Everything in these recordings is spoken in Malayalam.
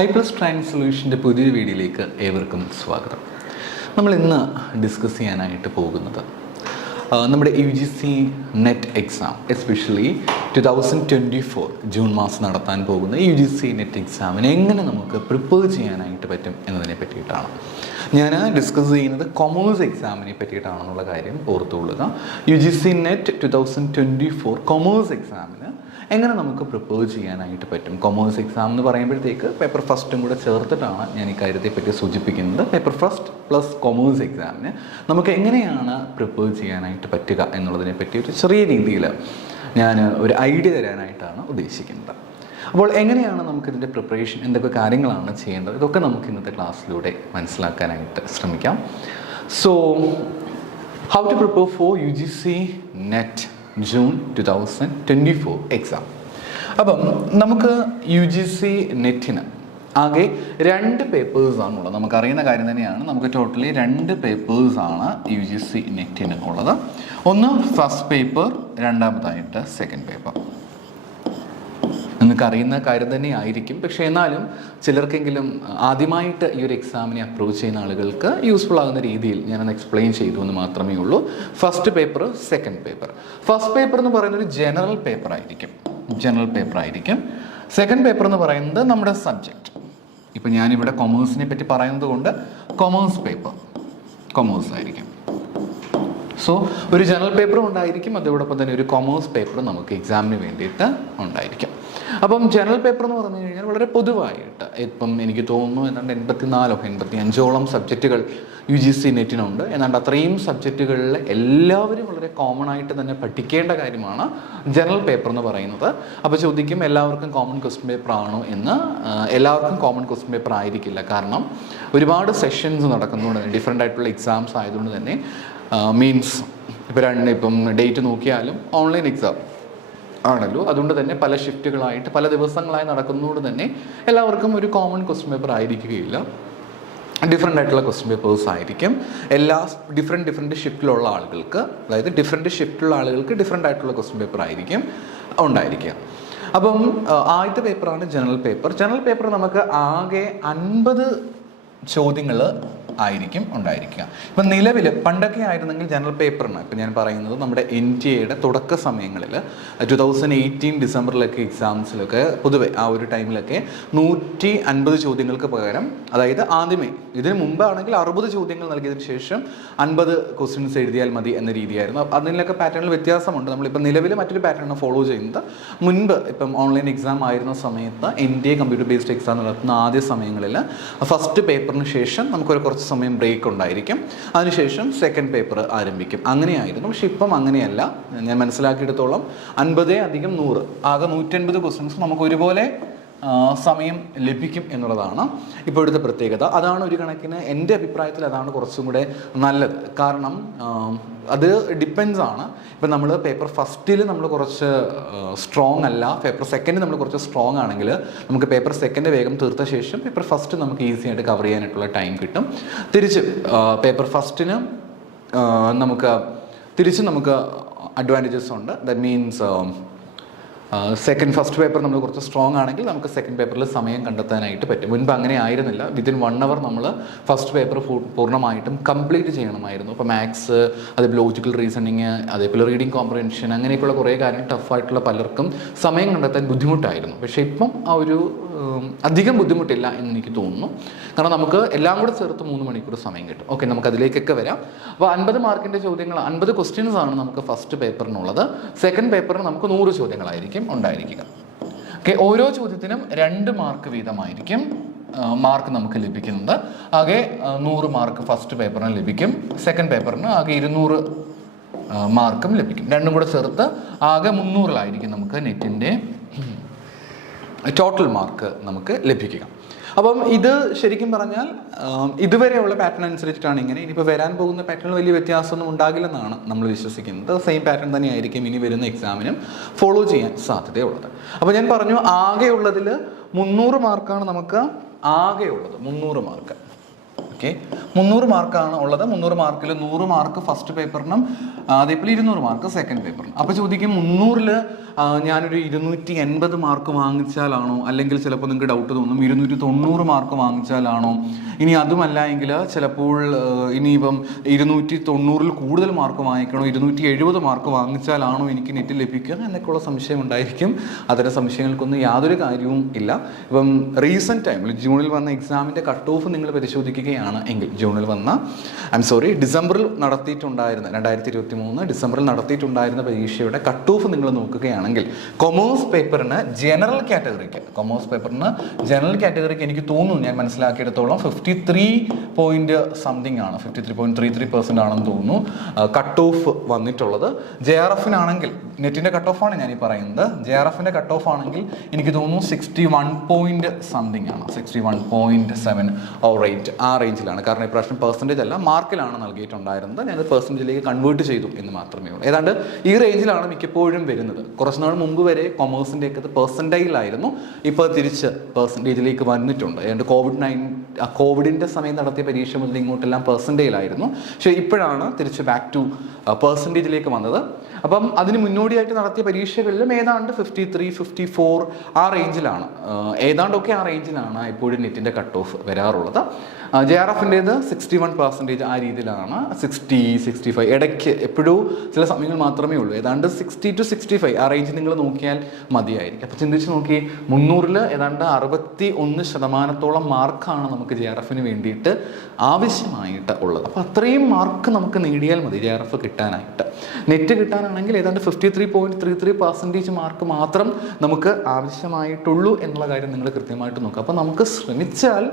iPlus Training സൊല്യൂഷൻ്റെ പുതിയൊരു വീഡിയോയിലേക്ക് ഏവർക്കും സ്വാഗതം. നമ്മൾ ഇന്ന് ഡിസ്കസ് ചെയ്യാനായിട്ട് പോകുന്നത് നമ്മുടെ UGC net exam, especially 2024 June മാസം നടത്താൻ പോകുന്ന UGC നെറ്റ് എക്സാമിന് എങ്ങനെ നമുക്ക് പ്രിപ്പയർ ചെയ്യാനായിട്ട് പറ്റും എന്നതിനെ പറ്റിയിട്ടാണ്. ഞാൻ ഡിസ്കസ് ചെയ്യുന്നത് കൊമേഴ്സ് എക്സാമിനെ പറ്റിയിട്ടാണെന്നുള്ള കാര്യം ഓർത്തുകൊള്ളുക. UGC നെറ്റ് 2024 കൊമേഴ്സ് എക്സാമിന് എങ്ങനെ നമുക്ക് പ്രിപ്പയർ ചെയ്യാനായിട്ട് പറ്റും. കൊമേഴ്സ് എക്സാം എന്ന് പറയുമ്പോഴത്തേക്ക് പേപ്പർ ഫസ്റ്റും കൂടെ ചേർത്തിട്ടാണ് ഞാൻ ഈ കാര്യത്തെ പറ്റി സൂചിപ്പിക്കുന്നത്. പേപ്പർ ഫസ്റ്റ് പ്ലസ് കൊമേഴ്സ് എക്സാമിന് നമുക്ക് എങ്ങനെയാണ് പ്രിപ്പയർ ചെയ്യാനായിട്ട് പറ്റുക എന്നുള്ളതിനെ പറ്റി ഒരു ചെറിയ രീതിയിൽ ഞാൻ ഒരു ഐഡിയ തരാനായിട്ടാണ് ഉദ്ദേശിക്കുന്നത്. അപ്പോൾ എങ്ങനെയാണ് നമുക്കിതിൻ്റെ പ്രിപ്പറേഷൻ, എന്തൊക്കെ കാര്യങ്ങളാണ് ചെയ്യേണ്ടത്, ഇതൊക്കെ നമുക്ക് ഇന്നത്തെ ക്ലാസ്സിലൂടെ മനസ്സിലാക്കാനായിട്ട് ശ്രമിക്കാം. So how to prepare for UGC net June 2024 exam. അപ്പം നമുക്ക് UGC നെറ്റിന് ആകെ 2 പേപ്പേഴ്സാണുള്ളത്. നമുക്കറിയുന്ന കാര്യം തന്നെയാണ്. നമുക്ക് ടോട്ടലി 2 പേപ്പേഴ്സാണ് UGC നെറ്റിന് ഉള്ളത്. ഒന്ന് ഫസ്റ്റ് പേപ്പർ, രണ്ടാമതായിട്ട് സെക്കൻഡ് പേപ്പർ. നിങ്ങൾക്ക് അറിയുന്ന കാര്യം തന്നെ ആയിരിക്കും. പക്ഷേ എന്നാലും ചിലർക്കെങ്കിലും ആദ്യമായിട്ട് ഈ ഒരു എക്സാമിനെ അപ്രോച്ച് ചെയ്യുന്ന ആളുകൾക്ക് യൂസ്ഫുൾ ആകുന്ന രീതിയിൽ ഞാനത് എക്സ്പ്ലെയിൻ ചെയ്തു എന്ന് മാത്രമേ ഉള്ളൂ. First paper, second paper. First paper എന്ന് പറയുന്നത് ഒരു ജനറൽ പേപ്പർ ആയിരിക്കും. സെക്കൻഡ് പേപ്പർ എന്ന് പറയുന്നത് നമ്മുടെ സബ്ജക്റ്റ്. ഇപ്പം ഞാനിവിടെ കൊമേഴ്സിനെ പറ്റി പറയുന്നത് കൊണ്ട് കൊമേഴ്സ് പേപ്പർ, കൊമേഴ്സ് ആയിരിക്കും. സോ ഒരു ജനറൽ പേപ്പറും ഉണ്ടായിരിക്കും, അതോടൊപ്പം തന്നെ ഒരു കൊമേഴ്സ് പേപ്പറും നമുക്ക് എക്സാമിന് വേണ്ടിയിട്ട് ഉണ്ടായിരിക്കും. അപ്പം ജനറൽ പേപ്പർ എന്ന് പറഞ്ഞു കഴിഞ്ഞാൽ വളരെ പൊതുവായിട്ട് ഇപ്പം എനിക്ക് തോന്നുന്നു ഏതാണ്ട് 85 സബ്ജക്റ്റുകൾ UGC നെറ്റിനുണ്ട്. ഏതാണ്ട് അത്രയും സബ്ജക്റ്റുകളിൽ എല്ലാവരും വളരെ കോമൺ ആയിട്ട് തന്നെ പഠിക്കേണ്ട കാര്യമാണ് ജനറൽ പേപ്പർ എന്ന് പറയുന്നത്. അപ്പോൾ ചോദിക്കും, എല്ലാവർക്കും കോമൺ ക്വസ്റ്റ്യൻ പേപ്പർ ആണോ എന്ന്. എല്ലാവർക്കും കോമൺ ക്വസ്റ്റ്യൻ പേപ്പർ ആയിരിക്കില്ല. കാരണം ഒരുപാട് സെഷൻസ് നടക്കുന്നതുകൊണ്ട് തന്നെ, ഡിഫറെൻ്റ് ആയിട്ടുള്ള എക്സാംസ് ആയതുകൊണ്ട് തന്നെ, മീൻസ് ഇപ്പം ഡേറ്റ് നോക്കിയാലും ഓൺലൈൻ എക്സാം ആണല്ലോ. അതുകൊണ്ട് തന്നെ പല ഷിഫ്റ്റുകളായിട്ട് പല ദിവസങ്ങളായി നടക്കുന്നതുകൊണ്ട് തന്നെ എല്ലാവർക്കും ഒരു കോമൺ ക്വസ്റ്റ്യൻ പേപ്പർ ആയിരിക്കുകയില്ല. ഡിഫറെൻ്റ് ആയിട്ടുള്ള ക്വസ്റ്റ്യൻ പേപ്പേഴ്സ് ആയിരിക്കും. എല്ലാ ഡിഫറെൻറ്റ് ഷിഫ്റ്റിലുള്ള ആളുകൾക്ക്, അതായത് ഡിഫറെൻ്റ് ആയിട്ടുള്ള ക്വസ്റ്റ്യൻ പേപ്പർ ആയിരിക്കും ഉണ്ടായിരിക്കുക. അപ്പം ആദ്യത്തെ പേപ്പറാണ് ജനറൽ പേപ്പർ. ജനറൽ പേപ്പർ നമുക്ക് ആകെ 50 ചോദ്യങ്ങൾ ആയിരിക്കും ഉണ്ടായിരിക്കുക. ഇപ്പം നിലവിൽ പണ്ടൊക്കെ ആയിരുന്നെങ്കിൽ ജനറൽ പേപ്പറിന്, ഇപ്പം ഞാൻ പറയുന്നത് നമ്മുടെ NTA തുടക്ക സമയങ്ങളിൽ 2018 ഡിസംബറിലൊക്കെ എക്സാംസിലൊക്കെ പൊതുവെ ആ ഒരു ടൈമിലൊക്കെ 150 ചോദ്യങ്ങൾക്ക് പകരം, അതായത് ആദ്യമേ ഇതിന് മുമ്പാണെങ്കിൽ 60 ചോദ്യങ്ങൾ നൽകിയതിന് ശേഷം 50 ക്വസ്റ്റ്യൻസ് എഴുതിയാൽ മതി എന്ന രീതിയായിരുന്നു. അതിലൊക്കെ പാറ്റേണിൽ വ്യത്യാസമുണ്ട്. നമ്മളിപ്പോൾ നിലവിൽ മറ്റൊരു പാറ്റേണാണ് ഫോളോ ചെയ്യുന്നത്. മുൻപ് ഇപ്പം ഓൺലൈൻ എക്സാം ആയിരുന്ന സമയത്ത് NTA കമ്പ്യൂട്ടർ ബേസ്ഡ് എക്സാം നടത്തുന്ന ആദ്യ സമയങ്ങളിൽ ഫസ്റ്റ് പേപ്പറിന് ശേഷം നമുക്കൊരു കുറച്ച് സമയം ബ്രേക്ക് ഉണ്ടായിരിക്കും. അതിനുശേഷം സെക്കൻഡ് പേപ്പർ ആരംഭിക്കും. അങ്ങനെയായിരുന്നു. പക്ഷെ ഇപ്പം അങ്ങനെയല്ല. ഞാൻ മനസ്സിലാക്കിയെടുത്തോളം 50 + 100 ആകെ 150 ക്വസ്റ്റ്യൻസ് നമുക്ക് ഒരുപോലെ സമയം ലഭിക്കും എന്നുള്ളതാണ് ഇപ്പോഴത്തെ പ്രത്യേകത. അതാണ് ഒരു കണക്കിന് എൻ്റെ അഭിപ്രായത്തിൽ അതാണ് കുറച്ചും കൂടെ നല്ലത്. കാരണം അത് ഡിപ്പെൻസ് ആണ്. ഇപ്പം നമ്മൾ പേപ്പർ ഫസ്റ്റിൽ നമ്മൾ കുറച്ച് സ്ട്രോങ് അല്ല, പേപ്പർ സെക്കൻഡ് നമ്മൾ കുറച്ച് സ്ട്രോങ് ആണെങ്കിൽ നമുക്ക് പേപ്പർ സെക്കൻഡ് വേഗം തീർത്ത ശേഷം പേപ്പർ ഫസ്റ്റ് നമുക്ക് ഈസി ആയിട്ട് കവർ ചെയ്യാനായിട്ടുള്ള ടൈം കിട്ടും. തിരിച്ച് പേപ്പർ ഫസ്റ്റിന് നമുക്ക് അഡ്വാൻറ്റേജസ് ഉണ്ട്. ദാറ്റ് മീൻസ് ഫസ്റ്റ് പേപ്പർ നമ്മൾ കുറച്ച് സ്ട്രോങ് ആണെങ്കിൽ നമുക്ക് സെക്കൻഡ് പേപ്പറിൽ സമയം കണ്ടെത്താനായിട്ട് പറ്റും. മുൻപ് അങ്ങനെ ആയിരുന്നില്ല. വിത്തിൻ 1 hour നമ്മൾ ഫസ്റ്റ് പേപ്പർ പൂർണ്ണമായിട്ടും കംപ്ലീറ്റ് ചെയ്യണമായിരുന്നു. ഇപ്പോൾ മാത്സ്, അതേപോലെ ലോജിക്കൽ റീസണിങ്, അതേപോലെ റീഡിങ് കോംപ്രഹെൻഷൻ, അങ്ങനെയൊക്കെയുള്ള കുറേ കാര്യങ്ങൾ ടഫായിട്ടുള്ള പലർക്കും സമയം കണ്ടെത്താൻ ബുദ്ധിമുട്ടായിരുന്നു. പക്ഷേ ഇപ്പം ആ ഒരു അധികം ബുദ്ധിമുട്ടില്ല എന്ന് എനിക്ക് തോന്നുന്നു. കാരണം നമുക്ക് എല്ലാം കൂടെ ചേർത്ത് 3 മണിക്കൂർ സമയം കിട്ടും. ഓക്കെ, നമുക്ക് അതിലേക്കൊക്കെ വരാം. അപ്പോൾ 50 മാർക്കിൻ്റെ ചോദ്യങ്ങൾ, 50 ക്വസ്റ്റ്യൻസ് ആണ് നമുക്ക് ഫസ്റ്റ് പേപ്പറിനുള്ളത്. സെക്കൻഡ് പേപ്പറിന് നമുക്ക് 100 ചോദ്യങ്ങളായിരിക്കും ഉണ്ടായിരിക്കുക. ഓക്കെ, ഓരോ ചോദ്യത്തിനും 2 മാർക്ക് വീതമായിരിക്കും മാർക്ക് നമുക്ക് ലഭിക്കുന്നത്. ആകെ 100 മാർക്ക് ഫസ്റ്റ് പേപ്പറിന് ലഭിക്കും. സെക്കൻഡ് പേപ്പറിന് ആകെ 200 മാർക്കും ലഭിക്കും. രണ്ടും കൂടെ ചേർത്ത് ആകെ 300 നമുക്ക് നെറ്റിൻ്റെ ടോട്ടൽ മാർക്ക് നമുക്ക് ലഭിക്കുക. അപ്പം ഇത് ശരിക്കും പറഞ്ഞാൽ ഇതുവരെയുള്ള പാറ്റേൺ അനുസരിച്ചിട്ടാണ് ഇങ്ങനെ. ഇനിയിപ്പോൾ വരാൻ പോകുന്ന പാറ്റേണിൽ വലിയ വ്യത്യാസമൊന്നും ഉണ്ടാകില്ലെന്നാണ് നമ്മൾ വിശ്വസിക്കുന്നത്. സെയിം പാറ്റേൺ തന്നെയായിരിക്കും ഇനി വരുന്ന എക്സാമിനും ഫോളോ ചെയ്യാൻ സാധ്യതയുള്ളത്. അപ്പോൾ ഞാൻ പറഞ്ഞു, ആകെയുള്ളതിൽ 300 മാർക്കാണ് നമുക്ക് ആകെയുള്ളത്. 300 മാർക്ക്. ഓക്കെ, 300 മാർക്കാണ് ഉള്ളത്. 300 മാർക്കിൽ 100 മാർക്ക് ഫസ്റ്റ് പേപ്പറിനും അതേപോലെ 200 മാർക്ക് സെക്കൻഡ് പേപ്പറിനും. അപ്പോൾ ചോദിക്കും 300-ൽ ഞാനൊരു 280 മാർക്ക് വാങ്ങിച്ചാലാണോ, അല്ലെങ്കിൽ ചിലപ്പോൾ നിങ്ങൾക്ക് ഡൗട്ട് തോന്നും 290 മാർക്ക് വാങ്ങിച്ചാലാണോ, ഇനി അതുമല്ല എങ്കിൽ ചിലപ്പോൾ ഇനിയിപ്പം 290-ൽ കൂടുതൽ മാർക്ക് വാങ്ങിക്കണോ, 270 മാർക്ക് വാങ്ങിച്ചാലാണോ എനിക്ക് നെറ്റ് ലഭിക്കുക എന്നൊക്കെയുള്ള സംശയം ഉണ്ടായിരിക്കും. അത്തരം സംശയങ്ങൾക്കൊന്നും യാതൊരു കാര്യവും ഇല്ല. ഇപ്പം റീസെൻറ്റ് ടൈമിൽ ജൂണിൽ വന്ന എക്സാമിൻ്റെ കട്ട് ഓഫ് നിങ്ങൾ പരിശോധിക്കുകയാണ് എങ്കിൽ, ഡിസംബറിൽ നടത്തിയിട്ടുണ്ടായിരുന്ന 2023 ഡിസംബറിൽ നടത്തിയിട്ടുണ്ടായിരുന്ന പരീക്ഷയുടെ കട്ട് ഓഫ് നിങ്ങൾ നോക്കുകയാണെങ്കിൽ കൊമേഴ്സ് പേപ്പറിന് ജനറൽ കാറ്റഗറിക്ക് എനിക്ക് തോന്നുന്നു, ഞാൻ മനസ്സിലാക്കിയെടുത്തോളം 53 ആണ്, 53.33% ആണെന്ന് തോന്നുന്നു കട്ട് ഓഫ് വന്നിട്ടുള്ളത്. JRF-നാണെങ്കിൽ നെറ്റിൻ്റെ കട്ട് ഓഫാണ് ഞാൻ ഈ പറയുന്നത്. JRF-ൻ്റെ കട്ട് ഓഫ് ആണെങ്കിൽ എനിക്ക് തോന്നുന്നു 61 ആണ്, 61.7 ആ റേഞ്ചിലാണ്. കാരണം ഇപ്രാവശ്യം പെർസെൻറ്റേജ് അല്ല, മാർക്കിലാണ് നൽകിയിട്ടുണ്ടായിരുന്നത്. ഞാനത് പെർസെൻറ്റേജിലേക്ക് കൺവേർട്ട് ചെയ്തു എന്ന് മാത്രമേ ഉള്ളൂ. ഏതാണ്ട് ഈ റേഞ്ചിലാണ് മിക്കപ്പോഴും വരുന്നത്. കുറച്ച് നാൾ മുമ്പ് വരെ കൊമേഴ്സിൻ്റെയൊക്കെ അത് പെർസെൻറ്റൈലായിരുന്നു, ഇപ്പോൾ തിരിച്ച് പെർസെൻറ്റേജിലേക്ക് വന്നിട്ടുണ്ട്. ഏതാണ്ട് കോവിഡിൻ്റെ സമയം നടത്തിയ പരീക്ഷ മുതൽ ഇങ്ങോട്ടെല്ലാം പെർസെൻറ്റേജിലായിരുന്നു. പക്ഷേ ഇപ്പോഴാണ് തിരിച്ച് ബാക്ക് ടു പെർസെൻറ്റേജിലേക്ക് വന്നത്. അപ്പം അതിന് മുന്നോടിയായിട്ട് നടത്തിയ പരീക്ഷകളിലും ഏതാണ്ട് 53, 54 ആ റേഞ്ചിലാണ്, ഏതാണ്ടൊക്കെ ആ റേഞ്ചിലാണ് എപ്പോഴും നെറ്റിൻ്റെ കട്ട് ഓഫ് വരാറുള്ളത്. JRF-ൻ്റേത് 61% ആ രീതിയിലാണ്, 60, 65 ഇടയ്ക്ക് എപ്പോഴും ചില സമയങ്ങൾ മാത്രമേ ഉള്ളൂ. ഏതാണ്ട് 60 to 65 ആ റേഞ്ച് നിങ്ങൾ നോക്കിയാൽ മതിയായിരിക്കും. അപ്പോൾ ചിന്തിച്ച് നോക്കി, 300-ൽ ഏതാണ്ട് 61% മാർക്കാണ് നമുക്ക് JRF-ന് വേണ്ടിയിട്ട് ആവശ്യമായിട്ട് ഉള്ളത്. അപ്പോൾ അത്രയും മാർക്ക് നമുക്ക് നേടിയാൽ മതി JRF കിട്ടാനായിട്ട്. നെറ്റ് കിട്ടാനാണെങ്കിൽ ഏതാണ്ട് 53.33% മാർക്ക് മാത്രം നമുക്ക് ആവശ്യമായിട്ടുള്ളൂ എന്നുള്ള കാര്യം നിങ്ങൾ കൃത്യമായിട്ട് നോക്കുക. അപ്പോൾ നമുക്ക് ശ്രമിച്ചാൽ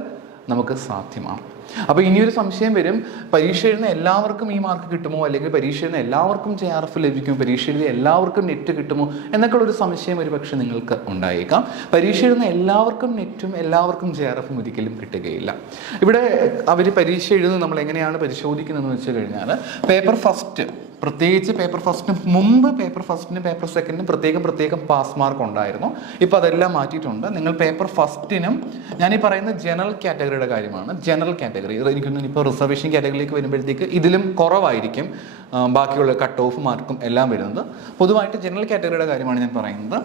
നമുക്ക് സാധ്യമാണ്. അപ്പോൾ ഇനിയൊരു സംശയം വരും, പരീക്ഷ എഴുതുന്ന എല്ലാവർക്കും ഈ മാർക്ക് കിട്ടുമോ, അല്ലെങ്കിൽ പരീക്ഷ എഴുതുന്ന എല്ലാവർക്കും JRF ലഭിക്കുമോ, പരീക്ഷ എഴുതിയ എല്ലാവർക്കും നെറ്റ് കിട്ടുമോ എന്നൊക്കെയുള്ളൊരു സംശയം ഒരു പക്ഷേ നിങ്ങൾക്ക് ഉണ്ടായേക്കാം. പരീക്ഷ എഴുതുന്ന എല്ലാവർക്കും നെറ്റും എല്ലാവർക്കും JRF-ഉം ഒരിക്കലും കിട്ടുകയില്ല. ഇവിടെ അവർ പരീക്ഷ എഴുതുന്നത് നമ്മൾ എങ്ങനെയാണ് പരിശോധിക്കുന്നതെന്ന് വെച്ച് കഴിഞ്ഞാൽ, പേപ്പർ ഫസ്റ്റ്, പ്രത്യേകിച്ച് പേപ്പർ ഫസ്റ്റിന് മുമ്പ് പേപ്പർ ഫസ്റ്റിനും പേപ്പർ സെക്കൻഡിനും പ്രത്യേകം പാസ് മാർക്ക് ഉണ്ടായിരുന്നു. ഇപ്പോൾ അതെല്ലാം മാറ്റിയിട്ടുണ്ട്. നിങ്ങൾ പേപ്പർ ഫസ്റ്റിനും, ഞാനീ പറയുന്ന ജനറൽ കാറ്റഗറിയുടെ കാര്യമാണ്, ജനറൽ കാറ്റഗറി എനിക്കൊന്നും ഇപ്പോൾ റിസർവേഷൻ കാറ്റഗറിയിലേക്ക് വരുമ്പോഴത്തേക്ക് ഇതിലും കുറവായിരിക്കും ബാക്കിയുള്ള കട്ട് ഓഫ് മാർക്കും എല്ലാം വരുന്നത്. പൊതുവായിട്ട് ജനറൽ കാറ്റഗറിയുടെ കാര്യമാണ് ഞാൻ പറയുന്നത്.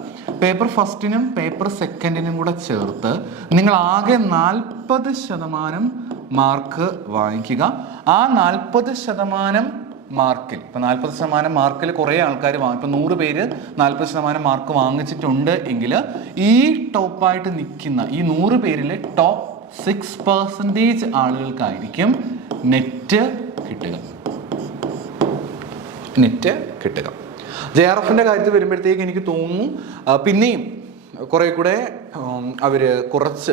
പേപ്പർ ഫസ്റ്റിനും പേപ്പർ സെക്കൻഡിനും കൂടെ ചേർത്ത് നിങ്ങൾ ആകെ 40% മാർക്ക് വാങ്ങിക്കുക. ആ 40% മാർക്കിൽ, ഇപ്പം 40% മാർക്കിൽ കുറേ ആൾക്കാർ വാങ്ങും. ഇപ്പം 100 പേര് 40% മാർക്ക് വാങ്ങിച്ചിട്ടുണ്ട് എങ്കിൽ ഈ ടോപ്പായിട്ട് നിൽക്കുന്ന ഈ 100 പേരിലെ ടോപ്പ് 6% ആളുകൾക്കായിരിക്കും നെറ്റ് കിട്ടുക. JRF-ൻ്റെ കാര്യത്തിൽ വരുമ്പോഴത്തേക്ക് എനിക്ക് തോന്നുന്നു പിന്നെയും കുറേ കൂടെ അവർ കുറച്ച്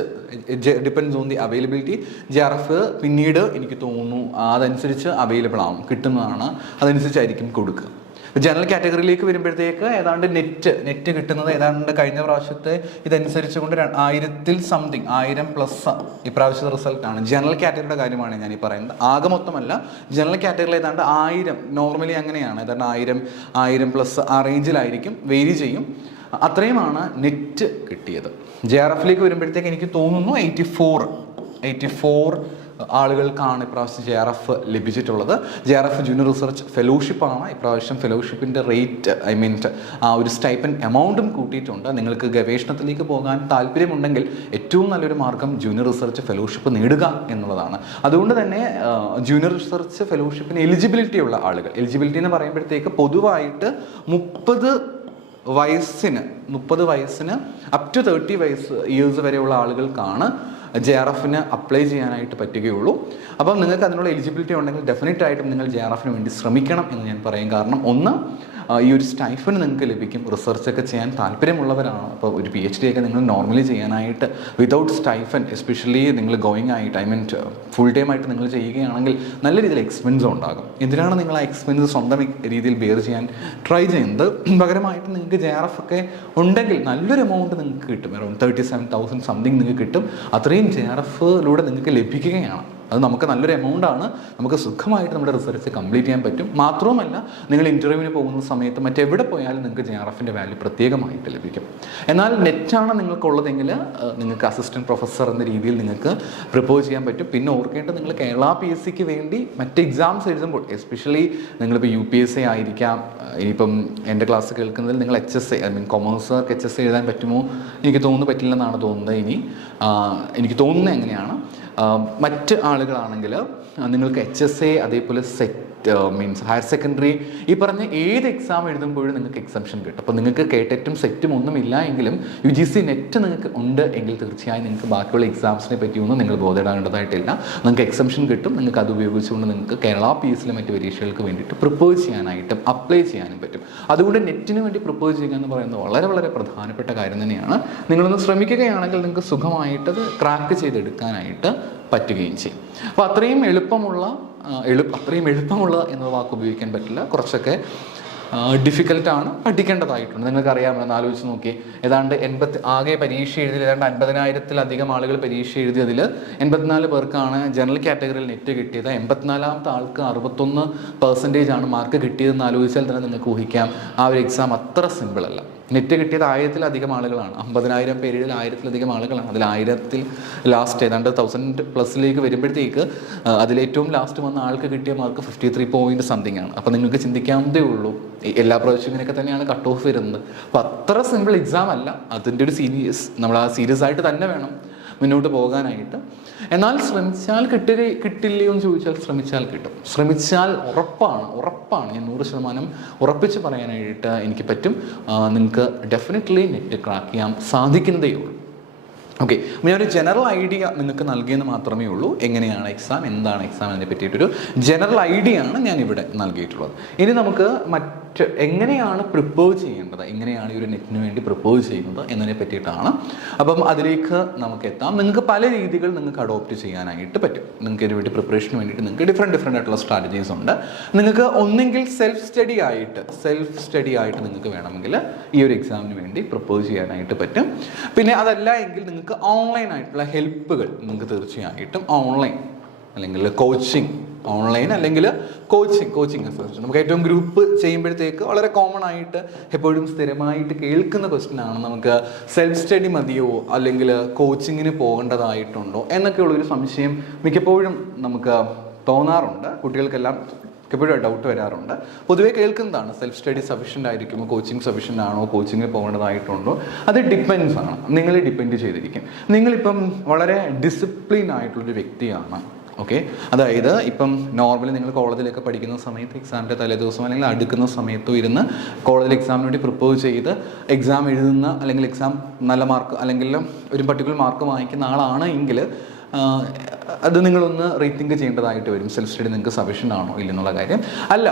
depends on the availability. JRF പിന്നീട് എനിക്ക് തോന്നുന്നു അതനുസരിച്ച് അവൈലബിൾ ആവും, കിട്ടുന്നതാണ്, അതനുസരിച്ചായിരിക്കും കൊടുക്കുക. ജനറൽ കാറ്റഗറിയിലേക്ക് വരുമ്പോഴത്തേക്ക് ഏതാണ്ട് നെറ്റ് കിട്ടുന്നത് ഏതാണ്ട് കഴിഞ്ഞ പ്രാവശ്യത്തെ ഇതനുസരിച്ച് കൊണ്ട് 1000+ ഇപ്രാവശ്യത്തെ റിസൾട്ടാണ്. ജനറൽ കാറ്റഗറിയുടെ കാര്യമാണ് ഞാൻ ഈ പറയുന്നത്, ആകെ മൊത്തമല്ല. ജനറൽ കാറ്റഗറിയിൽ ഏതാണ്ട് 1000, നോർമലി അങ്ങനെയാണ്, ഏതാണ്ട് 1000+ ആ റേഞ്ചിലായിരിക്കും, വേരി ചെയ്യും. അത്രയുമാണ് നെറ്റ് കിട്ടിയത്. JRF-ലേക്ക് വരുമ്പോഴത്തേക്ക് എനിക്ക് തോന്നുന്നു 84 ആളുകൾക്കാണ് ഇപ്രാവശ്യം JRF ലഭിച്ചിട്ടുള്ളത്. JRF ജൂനിയർ റിസർച്ച് ഫെലോഷിപ്പാണ്. ഇപ്രാവശ്യം ഫെലോഷിപ്പിൻ്റെ റേറ്റ്, ആ ഒരു സ്റ്റൈപ്പൻഡ് എമൗണ്ടും കൂട്ടിയിട്ടുണ്ട്. നിങ്ങൾക്ക് ഗവേഷണത്തിലേക്ക് പോകാൻ താല്പര്യമുണ്ടെങ്കിൽ ഏറ്റവും നല്ലൊരു മാർഗം ജൂനിയർ റിസർച്ച് ഫെലോഷിപ്പ് നേടുക എന്നുള്ളതാണ്. അതുകൊണ്ട് തന്നെ ജൂനിയർ റിസർച്ച് ഫെലോഷിപ്പിന് എലിജിബിലിറ്റി ഉള്ള ആളുകൾ, എലിജിബിലിറ്റി എന്ന് പറയുമ്പോഴത്തേക്ക് പൊതുവായിട്ട് 30 വയസ്സിന് അപ് ടു 30 ഇയേഴ്സ് വരെയുള്ള ആളുകൾക്കാണ് JRF-ന് അപ്ലൈ ചെയ്യാനായിട്ട് പറ്റുകയുള്ളൂ. അപ്പം നിങ്ങൾക്ക് അതിനുള്ള എലിജിബിലിറ്റി ഉണ്ടെങ്കിൽ ഡെഫിനറ്റായിട്ടും നിങ്ങൾ JRF-ന് വേണ്ടി ശ്രമിക്കണം എന്ന് ഞാൻ പറയും. കാരണം ഒന്ന്, ഈ ഒരു സ്റ്റൈഫൻ നിങ്ങൾക്ക് ലഭിക്കും. റിസർച്ചൊക്കെ ചെയ്യാൻ താല്പര്യമുള്ളവരാണ്. അപ്പോൾ ഒരു PhD ഒക്കെ നിങ്ങൾ നോർമലി ചെയ്യാനായിട്ട് വിതൗട്ട് സ്റ്റൈഫൻ, എസ്പെഷ്യലി നിങ്ങൾ ഗോയിങ് ആയിട്ട് ഫുൾ ടൈം ആയിട്ട് നിങ്ങൾ ചെയ്യുകയാണെങ്കിൽ നല്ല രീതിയിൽ എക്സ്പെൻസ് ഉണ്ടാകും. എന്തിനാണ് നിങ്ങൾ ആ എക്സ്പെൻസ് സ്വന്തം രീതിയിൽ ബെയർ ചെയ്യാൻ ട്രൈ ചെയ്യുന്നത്? പകരമായിട്ട് നിങ്ങൾക്ക് JRF ഒക്കെ ഉണ്ടെങ്കിൽ നല്ലൊരു എമൗണ്ട് നിങ്ങൾക്ക് കിട്ടും. അറൗണ്ട് 37,000 സംതിങ് നിങ്ങൾക്ക് കിട്ടും. അത്രയും JRF-ലൂടെ നിങ്ങൾക്ക് ലഭിക്കുകയാണ്. അത് നമുക്ക് നല്ലൊരു എമൗണ്ട് ആണ്. നമുക്ക് സുഖമായിട്ട് നമ്മുടെ റിസർച്ച് കംപ്ലീറ്റ് ചെയ്യാൻ പറ്റും. മാത്രവുമല്ല നിങ്ങൾ ഇൻ്റർവ്യൂവിന് പോകുന്ന സമയത്ത് മറ്റെവിടെ പോയാലും നിങ്ങൾക്ക് JRFിൻ്റെ വാല്യൂ പ്രത്യേകമായിട്ട് ലഭിക്കും. എന്നാൽ നെറ്റാണ് നിങ്ങൾക്കുള്ളതെങ്കിൽ നിങ്ങൾക്ക് അസിസ്റ്റൻറ്റ് പ്രൊഫസർ എന്ന രീതിയിൽ നിങ്ങൾക്ക് പ്രിപ്പയർ ചെയ്യാൻ പറ്റും. പിന്നെ ഓർക്കേണ്ടത് നിങ്ങൾ കേരള PSCക്ക് വേണ്ടി മറ്റ് എക്സാംസ് എഴുതുമ്പോൾ, എസ്പെഷ്യലി നിങ്ങളിപ്പോൾ UPSC ആയിരിക്കാം, ഇനിയിപ്പം എൻ്റെ ക്ലാസ് കേൾക്കുന്നതിൽ നിങ്ങൾ HSA ഐ മീൻ കൊമേഴ്സുകാർക്ക് HSA എഴുതാൻ പറ്റുമോ എനിക്ക് തോന്നുന്നു പറ്റില്ലെന്നാണ് തോന്നുന്നത്. എനിക്ക് തോന്നുന്നത് എങ്ങനെയാണ്, മറ്റ് ആളുകളാണെങ്കിൽ നിങ്ങൾക്ക് HSA അതേപോലെ സെറ്റ് മീൻസ് ഹയർ സെക്കൻഡറി ഈ പറഞ്ഞ ഏത് എക്സാം എഴുതുമ്പോഴും നിങ്ങൾക്ക് എക്സംഷൻ കിട്ടും. അപ്പോൾ നിങ്ങൾക്ക് കേട്ടറ്റും സെറ്റും ഒന്നുമില്ല എങ്കിലും UGC നെറ്റ് നിങ്ങൾക്ക് ഉണ്ട് എങ്കിൽ തീർച്ചയായും നിങ്ങൾക്ക് ബാക്കിയുള്ള എക്സാംസിനെ പറ്റിയൊന്നും നിങ്ങൾ ബോധേടാകേണ്ടതായിട്ടില്ല. നിങ്ങൾക്ക് എക്സംഷൻ കിട്ടും. നിങ്ങൾക്ക് അത് ഉപയോഗിച്ചുകൊണ്ട് നിങ്ങൾക്ക് കേരള PSCയിലെ മറ്റ് പരീക്ഷകൾക്ക് വേണ്ടിയിട്ട് പ്രിപ്പയർ ചെയ്യാനായിട്ടും അപ്ലൈ ചെയ്യാനും പറ്റും. അതുകൊണ്ട് നെറ്റിന് വേണ്ടി പ്രിപ്പയർ ചെയ്യുക എന്ന് പറയുന്നത് വളരെ വളരെ പ്രധാനപ്പെട്ട കാര്യം തന്നെയാണ്. നിങ്ങളൊന്ന് ശ്രമിക്കുകയാണെങ്കിൽ നിങ്ങൾക്ക് സുഖമായിട്ടത് ക്രാക്ക് ചെയ്തെടുക്കാനായിട്ട് പറ്റുകയും ചെയ്യും. അപ്പോൾ അത്രയും എളുപ്പമുള്ള എന്ന വാക്ക് ഉപയോഗിക്കാൻ പറ്റില്ല, കുറച്ചൊക്കെ ഡിഫിക്കൽട്ടാണ്, പഠിക്കേണ്ടതായിട്ടുണ്ട്. നിങ്ങൾക്കറിയാമല്ലോ, ആലോചിച്ച് നോക്കി, ഏതാണ്ട് ആകെ പരീക്ഷ എഴുതിയത് ഏതാണ്ട് 50,000-ത്തിലധികം ആളുകൾ പരീക്ഷ എഴുതിയതിൽ 84 പേർക്കാണ് ജനറൽ കാറ്റഗറിയിൽ നെറ്റ് കിട്ടിയത്. 84ാമത്തെ ആൾക്ക് 61% മാർക്ക് കിട്ടിയതെന്ന് ആലോചിച്ചാൽ തന്നെ നിങ്ങൾക്ക് ഊഹിക്കാം ആ ഒരു എക്സാം അത്ര സിമ്പിളല്ല. നെറ്റ് കിട്ടിയത് 1000-ലധികം ആളുകളാണ്. 50,000 പേരിൽ 1000-ലധികം ആളുകളാണ്. അതിൽ 1000-ൽ ലാസ്റ്റ് ഏതാണ്ട് 1000+ വരുമ്പോഴത്തേക്ക് അതിലേറ്റവും ലാസ്റ്റ് വന്ന ആൾക്ക് കിട്ടിയ മാർക്ക് 53 പോയിന്റ് സംതിങ് ആണ്. അപ്പോൾ നിങ്ങൾക്ക് ചിന്തിക്കാവുന്നതേ ഉള്ളൂ, എല്ലാ പ്രാവശ്യവും ഇങ്ങനെയൊക്കെ തന്നെയാണ് കട്ട് ഓഫ് വരുന്നത്. അപ്പോൾ അത്ര സിമ്പിൾ എക്സാം അല്ല. അതിൻ്റെ ഒരു നമ്മൾ ആ സീരിയസ് ആയിട്ട് തന്നെ വേണം മുന്നോട്ട് പോകാനായിട്ട്. എന്നാൽ ശ്രമിച്ചാൽ കിട്ടില്ലയോ എന്ന് ചോദിച്ചാൽ ശ്രമിച്ചാൽ കിട്ടും. ശ്രമിച്ചാൽ ഉറപ്പാണ് ഞാൻ 100% ഉറപ്പിച്ച് പറയാനായിട്ട് എനിക്ക് പറ്റും. നിങ്ങൾക്ക് ഡെഫിനറ്റ്ലി നെറ്റ് ക്രാക്ക് ചെയ്യാൻ സാധിക്കുന്നതേ ഉള്ളൂ. ഓക്കെ, ഞാനൊരു ജനറൽ ഐഡിയ നിങ്ങൾക്ക് നൽകിയെന്ന് മാത്രമേ ഉള്ളൂ. എങ്ങനെയാണ് എക്സാം, എന്താണ് എക്സാം എന്നതിനെ പറ്റിയിട്ടൊരു ജനറൽ ഐഡിയ ആണ് ഞാനിവിടെ നൽകിയിട്ടുള്ളത്. ഇനി നമുക്ക് എങ്ങനെയാണ് പ്രിപ്പയർ ചെയ്യേണ്ടത്, എങ്ങനെയാണ് ഈ ഒരു നെറ്റിന് വേണ്ടി പ്രിപ്പയർ ചെയ്യുന്നത് എന്നതിനെ പറ്റിയിട്ടാണ്. അപ്പം അതിലേക്ക് നമുക്ക് എത്താം. നിങ്ങൾക്ക് പല രീതികൾ നിങ്ങൾക്ക് അഡോപ്റ്റ് ചെയ്യാനായിട്ട് പറ്റും. നിങ്ങൾക്ക് ഇതിന് വേണ്ടി പ്രിപ്പറേഷന് വേണ്ടിയിട്ട് നിങ്ങൾക്ക് ഡിഫറെൻ്റ് ആയിട്ടുള്ള സ്ട്രാറ്റജീസ് ഉണ്ട്. നിങ്ങൾക്ക് ഒന്നെങ്കിൽ സെൽഫ് സ്റ്റഡി ആയിട്ട് നിങ്ങൾക്ക് വേണമെങ്കിൽ ഈ ഒരു എക്സാമിന് വേണ്ടി പ്രിപ്പയർ ചെയ്യാനായിട്ട് പറ്റും. പിന്നെ അതല്ല എങ്കിൽ നിങ്ങൾക്ക് ഓൺലൈൻ ആയിട്ടുള്ള ഹെൽപ്പുകൾ നിങ്ങൾക്ക് തീർച്ചയായിട്ടും ഓൺലൈൻ അല്ലെങ്കിൽ കോച്ചിങ് നമുക്ക് ഏറ്റവും ഗ്രൂപ്പ് ചെയ്യുമ്പോഴത്തേക്ക് വളരെ കോമൺ ആയിട്ട് എപ്പോഴും സ്ഥിരമായിട്ട് കേൾക്കുന്ന ക്വസ്റ്റ്യനാണ്, നമുക്ക് സെൽഫ് സ്റ്റഡി മതിയോ അല്ലെങ്കിൽ കോച്ചിങ്ങിന് പോകേണ്ടതായിട്ടുണ്ടോ എന്നൊക്കെയുള്ളൊരു സംശയം മിക്കപ്പോഴും നമുക്ക് തോന്നാറുണ്ട്. കുട്ടികൾക്കെല്ലാം എപ്പോഴും ഡൗട്ട് വരാറുണ്ട്. പൊതുവേ കേൾക്കുന്നതാണ് സെൽഫ് സ്റ്റഡി സഫീഷ്യൻ്റ് ആയിരിക്കുമോ, കോച്ചിങ് സഫീഷ്യൻ്റ് ആണോ, കോച്ചിങ്ങിന് പോകേണ്ടതായിട്ടുണ്ടോ, അത് ഡിപ്പെൻഡ്സ് ആണ്, നിങ്ങളെ ഡിപ്പെൻഡ് ചെയ്തിരിക്കും. നിങ്ങളിപ്പം വളരെ ഡിസിപ്ലിൻ ആയിട്ടുള്ളൊരു വ്യക്തിയാണ്, ഓക്കെ, അതായത് ഇപ്പം നോർമലി നിങ്ങൾ കോളേജിലൊക്കെ പഠിക്കുന്ന സമയത്ത് എക്സാമിൻ്റെ തലേദിവസം അല്ലെങ്കിൽ അടുക്കുന്ന സമയത്തോ ഇരുന്ന് കോളേജിൽ എക്സാമിന് വേണ്ടി പ്രിപ്പയർ ചെയ്ത് എക്സാം എഴുതുന്ന അല്ലെങ്കിൽ എക്സാം നല്ല മാർക്ക് അല്ലെങ്കിൽ ഒരു പർട്ടിക്കുലർ മാർക്ക് വാങ്ങിക്കുന്ന ആളാണ് എങ്കിൽ അത് നിങ്ങളൊന്ന് റീതിങ്ക് ചെയ്യേണ്ടതായിട്ട് വരും. സെൽഫ് സ്റ്റഡി നിങ്ങൾക്ക് സഫീഷ്യൻ്റ് ആണോ ഇല്ലെന്നുള്ള കാര്യം. അല്ല,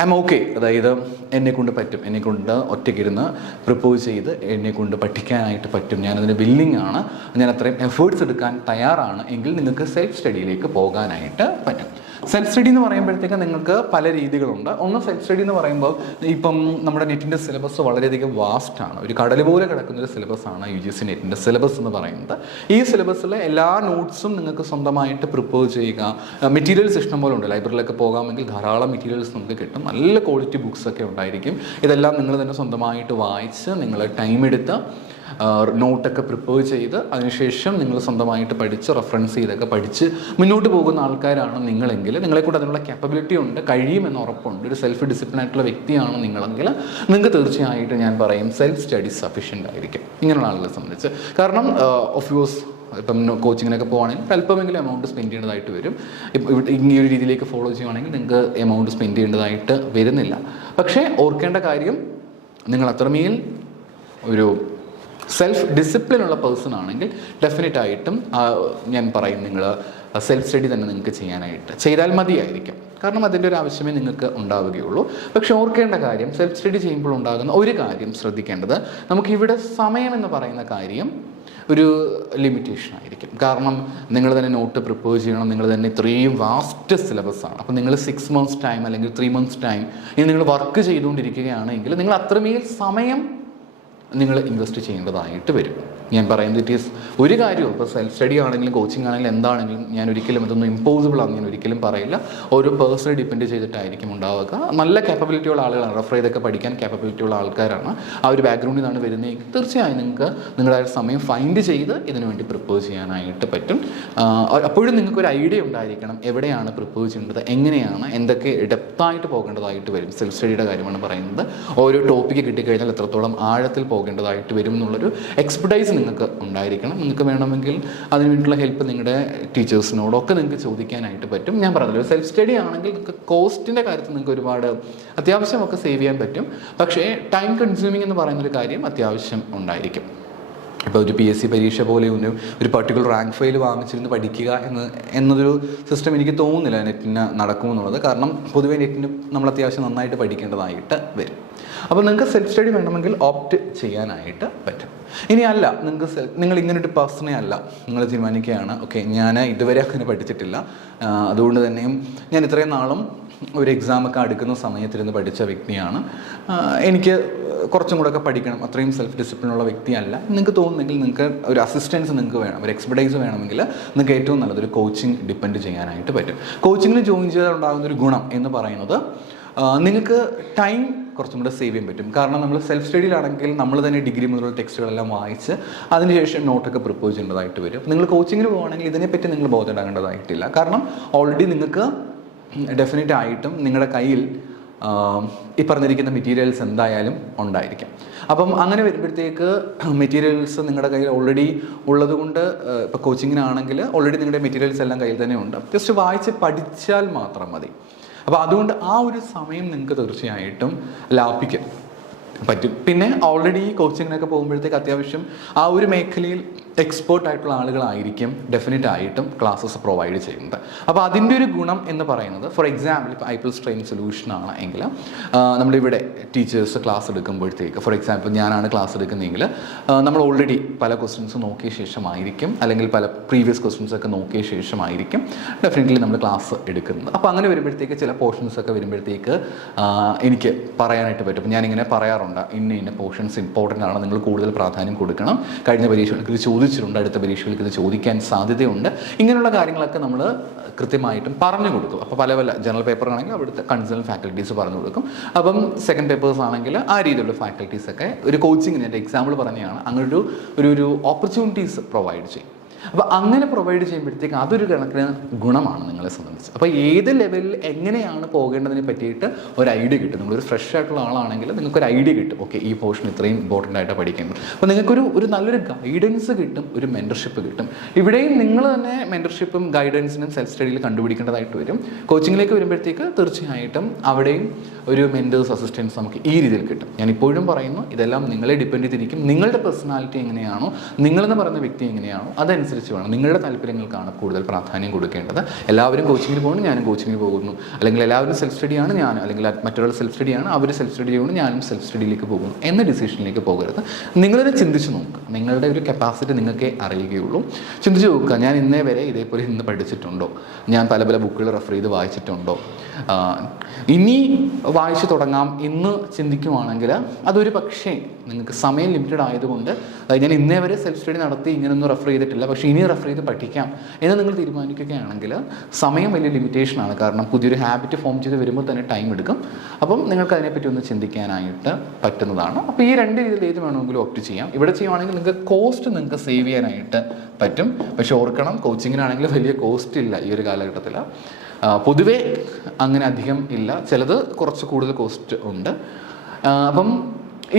ഐ എം ഓക്കെ, അതായത് എന്നെക്കൊണ്ട് പറ്റും, എന്നെക്കൊണ്ട് ഒറ്റയ്ക്കിരുന്ന് പ്രിപ്പയർ ചെയ്ത് എന്നെക്കൊണ്ട് പഠിക്കാനായിട്ട് പറ്റും, ഞാനതിന് വില്ലിങ് ആണ്, ഞാൻ അത്രയും എഫേർട്സ് എടുക്കാൻ തയ്യാറാണ് എങ്കിൽ നിങ്ങൾക്ക് സെൽഫ് സ്റ്റഡിയിലേക്ക് പോകാനായിട്ട് പറ്റും. സെൽഫ് സ്റ്റഡി എന്ന് പറയുമ്പോഴത്തേക്ക് നിങ്ങൾക്ക് പല രീതികളുണ്ട്. ഒന്ന്, സെൽഫ് സ്റ്റഡി എന്ന് പറയുമ്പോൾ ഇപ്പം നമ്മുടെ നെറ്റിൻ്റെ സിലബസ് വളരെയധികം വാസ്റ്റാണ്, ഒരു കടൽ പോലെ കിടക്കുന്നൊരു സിലബസാണ് UGC നെറ്റിൻ്റെ സിലബസ് എന്ന് പറയുന്നത്. ഈ സിലബസിലെ എല്ലാ നോട്ട്സും നിങ്ങൾക്ക് സ്വന്തമായിട്ട് പ്രിപ്പയർ ചെയ്യുക. മെറ്റീരിയൽസ് ഇഷ്ടം പോലെ ഉണ്ട്, ലൈബ്രറിയിലൊക്കെ പോകാമെങ്കിൽ ധാരാളം മെറ്റീരിയൽസ് നമുക്ക് കിട്ടും, നല്ല ക്വാളിറ്റി ബുക്സൊക്കെ ഉണ്ടായിരിക്കും. ഇതെല്ലാം നിങ്ങൾ തന്നെ സ്വന്തമായിട്ട് വായിച്ച് നിങ്ങൾ ടൈം എടുത്ത് നോട്ടൊക്കെ പ്രിപ്പയർ ചെയ്ത് അതിനുശേഷം നിങ്ങൾ സ്വന്തമായിട്ട് പഠിച്ച് റെഫറൻസ് ചെയ്തൊക്കെ പഠിച്ച് മുന്നോട്ട് പോകുന്ന ആൾക്കാരാണ് നിങ്ങളെങ്കിൽ, നിങ്ങളെക്കൂടെ അതിനുള്ള ക്യാപ്പബിലിറ്റി ഉണ്ട്, കഴിയുമെന്ന് ഉറപ്പുണ്ട്, ഒരു സെൽഫ് ഡിസിപ്ലിൻ ആയിട്ടുള്ള വ്യക്തിയാണ് നിങ്ങളെങ്കിൽ നിങ്ങൾക്ക് തീർച്ചയായിട്ടും ഞാൻ പറയും സെൽഫ് സ്റ്റഡി സഫീഷ്യൻ്റ് ആയിരിക്കും ഇങ്ങനെയുള്ള ആളുകളെ സംബന്ധിച്ച്. കാരണം ഓഫ് യോഴ്സ് ഇപ്പം കോച്ചിങ്ങിനൊക്കെ പോകുകയാണെങ്കിൽ അല്പമെങ്കിലും എമൗണ്ട് സ്പെൻഡ് ചെയ്യേണ്ടതായിട്ട് വരും. ഈ ഒരു രീതിയിലേക്ക് ഫോളോ ചെയ്യുകയാണെങ്കിൽ നിങ്ങൾക്ക് എമൗണ്ട് സ്പെൻഡ് ചെയ്യേണ്ടതായിട്ട് വരുന്നില്ല. പക്ഷേ ഓർക്കേണ്ട കാര്യം, നിങ്ങൾ അത്രമേൽ ഒരു സെൽഫ് ഡിസിപ്ലിൻ ഉള്ള പേഴ്സൺ ആണെങ്കിൽ ഡെഫിനറ്റായിട്ടും ഞാൻ പറയും നിങ്ങൾ സെൽഫ് സ്റ്റഡി തന്നെ നിങ്ങൾക്ക് ചെയ്താൽ മതിയായിരിക്കും. കാരണം അതിൻ്റെ ഒരു ആവശ്യമേ നിങ്ങൾക്ക് ഉണ്ടാവുകയുള്ളൂ. പക്ഷെ ഓർക്കേണ്ട കാര്യം, സെൽഫ് സ്റ്റഡി ചെയ്യുമ്പോൾ ഉണ്ടാകുന്ന ഒരു കാര്യം ശ്രദ്ധിക്കേണ്ടത്, നമുക്കിവിടെ സമയം എന്ന് പറയുന്ന കാര്യം ഒരു ലിമിറ്റേഷൻ ആയിരിക്കും. കാരണം നിങ്ങൾ തന്നെ നോട്ട് പ്രിപ്പയർ ചെയ്യണം, നിങ്ങൾ തന്നെ ഇത്രയും വാസ്റ്റ് സിലബസാണ്. അപ്പോൾ നിങ്ങൾ 6 months ടൈം അല്ലെങ്കിൽ 3 months ടൈം ഇനി നിങ്ങൾ വർക്ക് ചെയ്തുകൊണ്ടിരിക്കുകയാണെങ്കിൽ നിങ്ങൾ അത്രമേൽ സമയം നിങ്ങൾ ഇൻവെസ്റ്റ് ചെയ്യേണ്ടതായിട്ട് വരും. ഞാൻ പറയുന്നത് ഇറ്റ് ഈസ് ഒരു കാര്യവും ഇപ്പോൾ സെൽഫ് സ്റ്റഡി ആണെങ്കിലും കോച്ചിങ് ആണെങ്കിലും എന്താണെങ്കിലും ഞാൻ ഒരിക്കലും ഇതൊന്നും ഇമ്പോസിബിൾ ആണെന്ന് ഞാൻ ഒരിക്കലും പറയില്ല. ഓരോ പേഴ്സണൽ ഡിപ്പെൻഡ് ചെയ്തിട്ടായിരിക്കും ഉണ്ടാവുക. നല്ല കാപ്പബിലിറ്റി ഉള്ള ആളുകളാണ്, റെഫർ ചെയ്തൊക്കെ പഠിക്കാൻ കാപ്പബിലിറ്റി ഉള്ള ആൾക്കാരാണ്, ആ ഒരു ബാക്ക്ഗ്രൗണ്ടിൽ നിന്നാണ് വരുന്നതെങ്കിൽ തീർച്ചയായും നിങ്ങൾക്ക് നിങ്ങളുടെ സമയം ഫൈൻഡ് ചെയ്ത് ഇതിനു വേണ്ടി പ്രിപ്പയർ ചെയ്യാനായിട്ട് പറ്റും. അപ്പോഴും നിങ്ങൾക്കൊരു ഐഡിയ ഉണ്ടായിരിക്കണം എവിടെയാണ് പ്രിപ്പയർ ചെയ്യേണ്ടത്, എങ്ങനെയാണ്, എന്തൊക്കെ ഡെപ്തായിട്ട് പോകേണ്ടതായിട്ട് വരും. സെൽഫ് സ്റ്റഡിയുടെ കാര്യമാണ് പറയുന്നത്. ഓരോ ടോപ്പിക്ക് കിട്ടിക്കഴിഞ്ഞാൽ എത്രത്തോളം ആഴത്തിൽ പോകേണ്ടതായിട്ട് വരും എന്നുള്ളൊരു എക്സ്പെർട്ടൈസ് നിങ്ങൾക്ക് ഉണ്ടായിരിക്കണം. നിങ്ങൾക്ക് വേണമെങ്കിൽ അതിന് വേണ്ടിയിട്ടുള്ള ഹെൽപ്പ് നിങ്ങളുടെ ടീച്ചേഴ്സിനോടൊക്കെ നിങ്ങൾക്ക് ചോദിക്കാനായിട്ട് പറ്റും. ഞാൻ പറഞ്ഞല്ലോ, സെൽഫ് സ്റ്റഡി ആണെങ്കിൽ നിങ്ങൾക്ക് കോസ്റ്റിൻ്റെ കാര്യത്തിൽ നിങ്ങൾക്ക് ഒരുപാട് അത്യാവശ്യമൊക്കെ സേവ് ചെയ്യാൻ പറ്റും. പക്ഷേ ടൈം കൺസ്യൂമിങ് എന്ന് പറയുന്നൊരു കാര്യം അത്യാവശ്യം ഉണ്ടായിരിക്കും. ഇപ്പോൾ ഒരു PSC പരീക്ഷ പോലെ ഒരു പർട്ടിക്കുലർ റാങ്ക് ഫയൽ വാങ്ങിച്ചിരുന്ന് പഠിക്കുക എന്നതൊരു സിസ്റ്റം എനിക്ക് തോന്നുന്നില്ല നെറ്റിന് നടക്കുമെന്നുള്ളത്. കാരണം പൊതുവേ നെറ്റിന് നമ്മൾ അത്യാവശ്യം നന്നായിട്ട് പഠിക്കേണ്ടതായിട്ട് വരും. അപ്പോൾ നിങ്ങൾക്ക് സെൽഫ് സ്റ്റഡി വേണമെങ്കിൽ ഓപ്റ്റ് ചെയ്യാനായിട്ട് പറ്റും. ഇനി അല്ല, നിങ്ങൾ ഇങ്ങനൊരു പേഴ്സണേ അല്ല, നിങ്ങൾ തീരുമാനിക്കുകയാണ് ഓക്കെ ഞാൻ ഇതുവരെ അങ്ങനെ പഠിച്ചിട്ടില്ല, അതുകൊണ്ട് തന്നെയും ഞാൻ ഇത്രയും നാളും ഒരു എക്സാമൊക്കെ അടുക്കുന്ന സമയത്തിരുന്ന് പഠിച്ച വ്യക്തിയാണ്, എനിക്ക് കുറച്ചും കൂടെ ഒക്കെ പഠിക്കണം, അത്രയും സെൽഫ് ഡിസിപ്ലിൻ ഉള്ള വ്യക്തിയല്ല നിങ്ങൾക്ക് തോന്നുന്നെങ്കിൽ നിങ്ങൾക്ക് ഒരു അസിസ്റ്റൻസ് നിങ്ങൾക്ക് വേണം, ഒരു എക്സ്പെർട്ടൈസ് വേണമെങ്കിൽ നിങ്ങൾക്ക് ഏറ്റവും നല്ലതൊരു കോച്ചിങ് ഡിപ്പെൻഡ് ചെയ്യാനായിട്ട് പറ്റും. കോച്ചിങ്ങിന് ജോയിൻ ചെയ്താൽ ഉണ്ടാകുന്ന ഒരു ഗുണം എന്ന് പറയുന്നത് നിങ്ങൾക്ക് ടൈം കുറച്ചും കൂടെ സേവ് ചെയ്യാൻ പറ്റും. കാരണം നമ്മൾ സെൽഫ് സ്റ്റഡിയിലാണെങ്കിൽ നമ്മൾ തന്നെ ഡിഗ്രി മുതലുള്ള ടെക്സ്റ്റുകളെല്ലാം വായിച്ച് അതിനുശേഷം നോട്ടൊക്കെ പ്രിപ്പയർ ചെയ്യേണ്ടതായിട്ട് വരും. അപ്പോൾ നിങ്ങൾ കോച്ചിങ്ങിന് പോകുകയാണെങ്കിൽ ഇതിനെപ്പറ്റി നിങ്ങൾ ബോധപ്പെടേണ്ടതായിട്ടില്ല. കാരണം ഓൾറെഡി നിങ്ങൾക്ക് ഡെഫിനറ്റ് ആയിട്ടും നിങ്ങളുടെ കയ്യിൽ ഈ പറഞ്ഞിരിക്കുന്ന മെറ്റീരിയൽസ് എന്തായാലും ഉണ്ടായിരിക്കും. അപ്പം അങ്ങനെ വരുമ്പോഴത്തേക്ക് മെറ്റീരിയൽസ് നിങ്ങളുടെ കയ്യിൽ ഓൾറെഡി ഉള്ളത് കൊണ്ട് ഇപ്പോൾ കോച്ചിങ്ങിനാണെങ്കിൽ ഓൾറെഡി നിങ്ങളുടെ മെറ്റീരിയൽസ് എല്ലാം കയ്യിൽ തന്നെ ഉണ്ട്, ജസ്റ്റ് വായിച്ച് പഠിച്ചാൽ മാത്രം മതി. അപ്പോൾ അതുകൊണ്ട് ആ ഒരു സമയം നിങ്ങൾക്ക് തീർച്ചയായിട്ടും ലാഭിക്കാൻ പറ്റും. പിന്നെ ഓൾറെഡി കോച്ചിങ്ങിനൊക്കെ പോകുമ്പോഴത്തേക്ക് അത്യാവശ്യം ആ ഒരു മേഖലയിൽ എക്സ്പേർട്ട് ആയിട്ടുള്ള ആളുകളായിരിക്കും ഡെഫിനറ്റ് ആയിട്ടും ക്ലാസ്സസ് പ്രൊവൈഡ് ചെയ്യുന്നത്. അപ്പോൾ അതിൻ്റെ ഒരു ഗുണം എന്ന് പറയുന്നത്, ഫോർ എക്സാമ്പിൾ ഇപ്പോൾ IPLS ട്രെയിനിങ് സൊല്യൂഷനാണ് എങ്കിൽ നമ്മളിവിടെ ടീച്ചേഴ്സ് ക്ലാസ് എടുക്കുമ്പോഴത്തേക്ക്, ഫോർ എക്സാമ്പിൾ ഞാനാണ് ക്ലാസ് എടുക്കുന്നതെങ്കിൽ നമ്മൾ ഓൾറെഡി പല ക്വസ്റ്റ്യൻസ് നോക്കിയ ശേഷമായിരിക്കും, അല്ലെങ്കിൽ പല പ്രീവിയസ് ക്വസ്റ്റ്യൻസ് ഒക്കെ നോക്കിയ ശേഷമായിരിക്കും ഡെഫിനറ്റ്ലി നമ്മൾ ക്ലാസ് എടുക്കുന്നത്. അപ്പോൾ അങ്ങനെ വരുമ്പോഴത്തേക്ക് ചില പോർഷൻസ് ഒക്കെ വരുമ്പോഴത്തേക്ക് എനിക്ക് പറയാനായിട്ട് പറ്റും. ഞാനിങ്ങനെ പറയാറുണ്ട്, ഇന്ന പോർഷൻസ് ഇമ്പോർട്ടൻ്റ് ആണ്, നിങ്ങൾ കൂടുതൽ പ്രാധാന്യം കൊടുക്കണം, കഴിഞ്ഞ പരീക്ഷകൾക്ക് ഇത് ചോദിച്ചിട്ടുണ്ട്, അടുത്ത പരീക്ഷകൾക്ക് ഇത് ചോദിക്കാൻ സാധ്യതയുണ്ട്, ഇങ്ങനെയുള്ള കാര്യങ്ങളൊക്കെ നമ്മൾ കൃത്യമായിട്ടും പറഞ്ഞു കൊടുക്കും. അപ്പോൾ പല ജനറൽ പേപ്പറാണെങ്കിൽ അവിടുത്തെ കൺസേൺ ഫാക്കൽറ്റീസ് പറഞ്ഞു കൊടുക്കും. അപ്പം സെക്കൻഡ് പേപ്പേഴ്സ് ആണെങ്കിൽ ആ രീതിയിലുള്ള ഫാക്കൽറ്റീസൊക്കെ ഒരു കോച്ചിങ്ങിന് എൻ്റെ എക്സാമ്പിൾ പറഞ്ഞതാണ്, അങ്ങനെ ഒരു ഓപ്പർച്യൂണിറ്റീസ് പ്രൊവൈഡ് ചെയ്യും. അപ്പോൾ അങ്ങനെ പ്രൊവൈഡ് ചെയ്യുമ്പോഴത്തേക്ക് അതൊരു കണക്കിന് ഗുണമാണ് നിങ്ങളെ സംബന്ധിച്ച്. അപ്പോൾ ഏത് ലെവലിൽ എങ്ങനെയാണ് പോകേണ്ടതിനെ പറ്റിയിട്ട് ഒരു ഐഡിയ കിട്ടും. നിങ്ങളൊരു ഫ്രഷ് ആയിട്ടുള്ള ആളാണെങ്കിൽ നിങ്ങൾക്കൊരു ഐഡിയ കിട്ടും, ഓക്കെ ഈ പോർഷൻ ഇത്രയും ഇമ്പോർട്ടൻ്റ് ആയിട്ട് പഠിക്കുന്നത്. അപ്പോൾ നിങ്ങൾക്കൊരു നല്ലൊരു ഗൈഡൻസ് കിട്ടും, ഒരു മെൻറ്റർഷിപ്പ് കിട്ടും. ഇവിടെയും നിങ്ങൾ തന്നെ മെൻറ്റർഷിപ്പും ഗൈഡൻസിനും സെൽഫ് സ്റ്റഡിയിൽ കണ്ടുപിടിക്കേണ്ടതായിട്ട് വരും. കോച്ചിങ്ങിലേക്ക് വരുമ്പോഴത്തേക്ക് തീർച്ചയായിട്ടും അവിടെയും ഒരു മെൻറ്റേഴ്സ് അസിസ്റ്റൻസ് നമുക്ക് ഈ രീതിയിൽ കിട്ടും. ഞാൻ ഇപ്പോഴും പറയുന്നു, ഇതെല്ലാം നിങ്ങളെ ഡിപ്പെൻഡ് ചെയ്തിരിക്കും. നിങ്ങളുടെ പേഴ്സണാലിറ്റി എങ്ങനെയാണോ, നിങ്ങളെന്ന് പറയുന്ന വ്യക്തി എങ്ങനെയാണോ അതനുസരിച്ച് വേണം, നിങ്ങളുടെ താല്പര്യങ്ങൾക്കാണ് കൂടുതൽ പ്രാധാന്യം കൊടുക്കേണ്ടത്. എല്ലാവരും കോച്ചിങ്ങിന് പോകുന്നു, ഞാനും കോച്ചിങ്ങിന് പോകുന്നു, അല്ലെങ്കിൽ എല്ലാവരും സെൽഫ് സ്റ്റഡിയാണ് ഞാൻ, അല്ലെങ്കിൽ മറ്റൊരാൾ സെൽഫ് സ്റ്റഡിയാണ് അവർ സെൽഫ് സ്റ്റഡി ചെയ്യുന്നു, ഞാനും സെൽഫ് സ്റ്റഡിയിലേക്ക് പോകുന്നു എന്ന ഡിസിഷനിലേക്ക് പോകരുത്. നിങ്ങളിത് ചിന്തിച്ച് നോക്കുക, നിങ്ങളുടെ ഒരു കപ്പാസിറ്റി നിങ്ങൾക്കേ അറിയുകയുള്ളൂ. ചിന്തിച്ച് നോക്കുക, ഞാൻ ഇന്നേ വരെ ഇതേപോലെ ഇന്ന് പഠിച്ചിട്ടുണ്ടോ, ഞാൻ പല പല റെഫർ ചെയ്ത് വായിച്ചിട്ടുണ്ടോ, ഇനി വായിച്ചു തുടങ്ങാം എന്ന് ചിന്തിക്കുവാണെങ്കിൽ അതൊരു പക്ഷേ നിങ്ങൾക്ക് സമയം ലിമിറ്റഡ് ആയതുകൊണ്ട് ഞാൻ ഇന്നേ വരെ സെൽഫ് സ്റ്റഡി നടത്തി ഇങ്ങനെയൊന്നും റെഫർ ചെയ്തിട്ടില്ല, പക്ഷേ ഇനി റെഫർ ചെയ്ത് പഠിക്കാം എന്ന് നിങ്ങൾ തീരുമാനിക്കുകയാണെങ്കിൽ സമയം വലിയ ലിമിറ്റേഷനാണ്. കാരണം പുതിയൊരു ഹാബിറ്റ് ഫോം ചെയ്ത് വരുമ്പോൾ തന്നെ ടൈം എടുക്കും. അപ്പം നിങ്ങൾക്ക് അതിനെപ്പറ്റി ഒന്ന് ചിന്തിക്കാനായിട്ട് പറ്റുന്നതാണ്. അപ്പോൾ ഈ രണ്ട് രീതിയിൽ ഏത് വേണമെങ്കിലും ഓപ്റ്റ് ചെയ്യാം. ഇവിടെ ചെയ്യുവാണെങ്കിൽ നിങ്ങൾക്ക് കോസ്റ്റ് നിങ്ങൾക്ക് സേവ് ചെയ്യാനായിട്ട് പറ്റും. പക്ഷെ ഓർക്കണം, കോച്ചിങ്ങിനാണെങ്കിൽ വലിയ കോസ്റ്റ് ഇല്ല ഈ ഒരു കാലഘട്ടത്തിൽ. പൊതുവേ അങ്ങനെ അധികം ഇല്ല, ചിലത് കുറച്ച് കൂടുതൽ കോസ്റ്റ് ഉണ്ട്. അപ്പം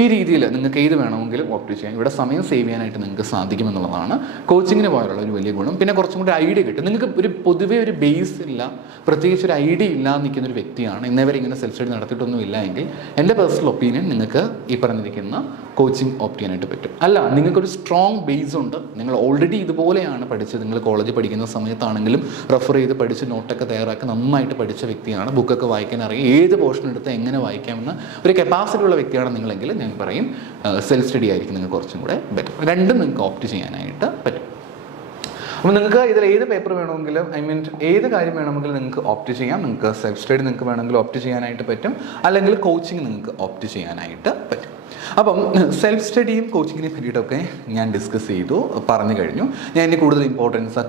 ഈ രീതിയിൽ നിങ്ങൾക്ക് ഏത് വേണമെങ്കിലും ഓപ്റ്റ് ചെയ്യാം. ഇവിടെ സമയം സേവ് ചെയ്യാനായിട്ട് നിങ്ങൾക്ക് സാധിക്കുമെന്നുള്ളതാണ് കോച്ചിങ്ങിന് പോലുള്ള ഒരു വലിയ ഗുണം. പിന്നെ കുറച്ചും കൂടി ഐഡിയ കിട്ടും. നിങ്ങൾക്ക് പൊതുവേ ഒരു ബേസ് ഇല്ല, പ്രത്യേകിച്ച് ഒരു ഐഡിയ ഇല്ലാതെ നിൽക്കുന്ന ഒരു വ്യക്തിയാണ്, ഇന്നേവരെ ഇങ്ങനെ സെൽഫ് സ്റ്റഡി നടത്തിയിട്ടൊന്നും ഇല്ല എങ്കിൽ എൻ്റെ പേഴ്സണൽ ഒപ്പീനിയൻ നിങ്ങൾക്ക് ഈ പറഞ്ഞിരിക്കുന്ന കോച്ചിങ് ഓപ്റ്റ് ചെയ്യാനായിട്ട് പറ്റും. അല്ല, നിങ്ങൾക്കൊരു സ്ട്രോങ് ബേസ് ഉണ്ട്, നിങ്ങൾ ഓൾറെഡി ഇതുപോലെയാണ് പഠിച്ചത്, നിങ്ങൾ കോളേജിൽ പഠിക്കുന്ന സമയത്താണെങ്കിലും റെഫർ ചെയ്ത് പഠിച്ച് നോട്ടൊക്കെ തയ്യാറാക്കി നന്നായിട്ട് പഠിച്ച വ്യക്തിയാണ്, ബുക്കൊക്കെ വായിക്കാൻ അറിയാം, ഏത് പോർഷൻ എടുത്ത് എങ്ങനെ വായിക്കാമെന്ന് ഒരു കപ്പാസിറ്റി ഉള്ള വ്യക്തിയാണ് നിങ്ങളെങ്കിൽ ഞാൻ പറയും സെൽഫ് സ്റ്റഡി ആയിരിക്കും നിങ്ങൾക്ക് കുറച്ചും കൂടെ ബെറ്റർ. രണ്ടും നിങ്ങൾക്ക് ഓപ്റ്റ് ചെയ്യാനായിട്ട് പറ്റും. അപ്പോൾ നിങ്ങൾക്ക് ഇതിൽ ഏത് പേപ്പർ വേണമെങ്കിലും, ഏത് കാര്യം വേണമെങ്കിലും നിങ്ങൾക്ക് ഓപ്റ്റ് ചെയ്യാം. നിങ്ങൾക്ക് സെൽഫ് സ്റ്റഡി നിങ്ങൾക്ക് വേണമെങ്കിൽ ഓപ്റ്റ് ചെയ്യാനായിട്ട് പറ്റും, അല്ലെങ്കിൽ കോച്ചിങ് നിങ്ങൾക്ക് ഓപ്റ്റ് ചെയ്യാനായിട്ട് പറ്റും. അപ്പം സെൽഫ് സ്റ്റഡിയും കോച്ചിങ്ങിനെ പറ്റിയിട്ടൊക്കെ ഞാൻ ഡിസ്കസ് ചെയ്തു, പറഞ്ഞു കഴിഞ്ഞു. ഞാൻ ഇനി കൂടുതൽ ഇമ്പോർട്ടൻസ്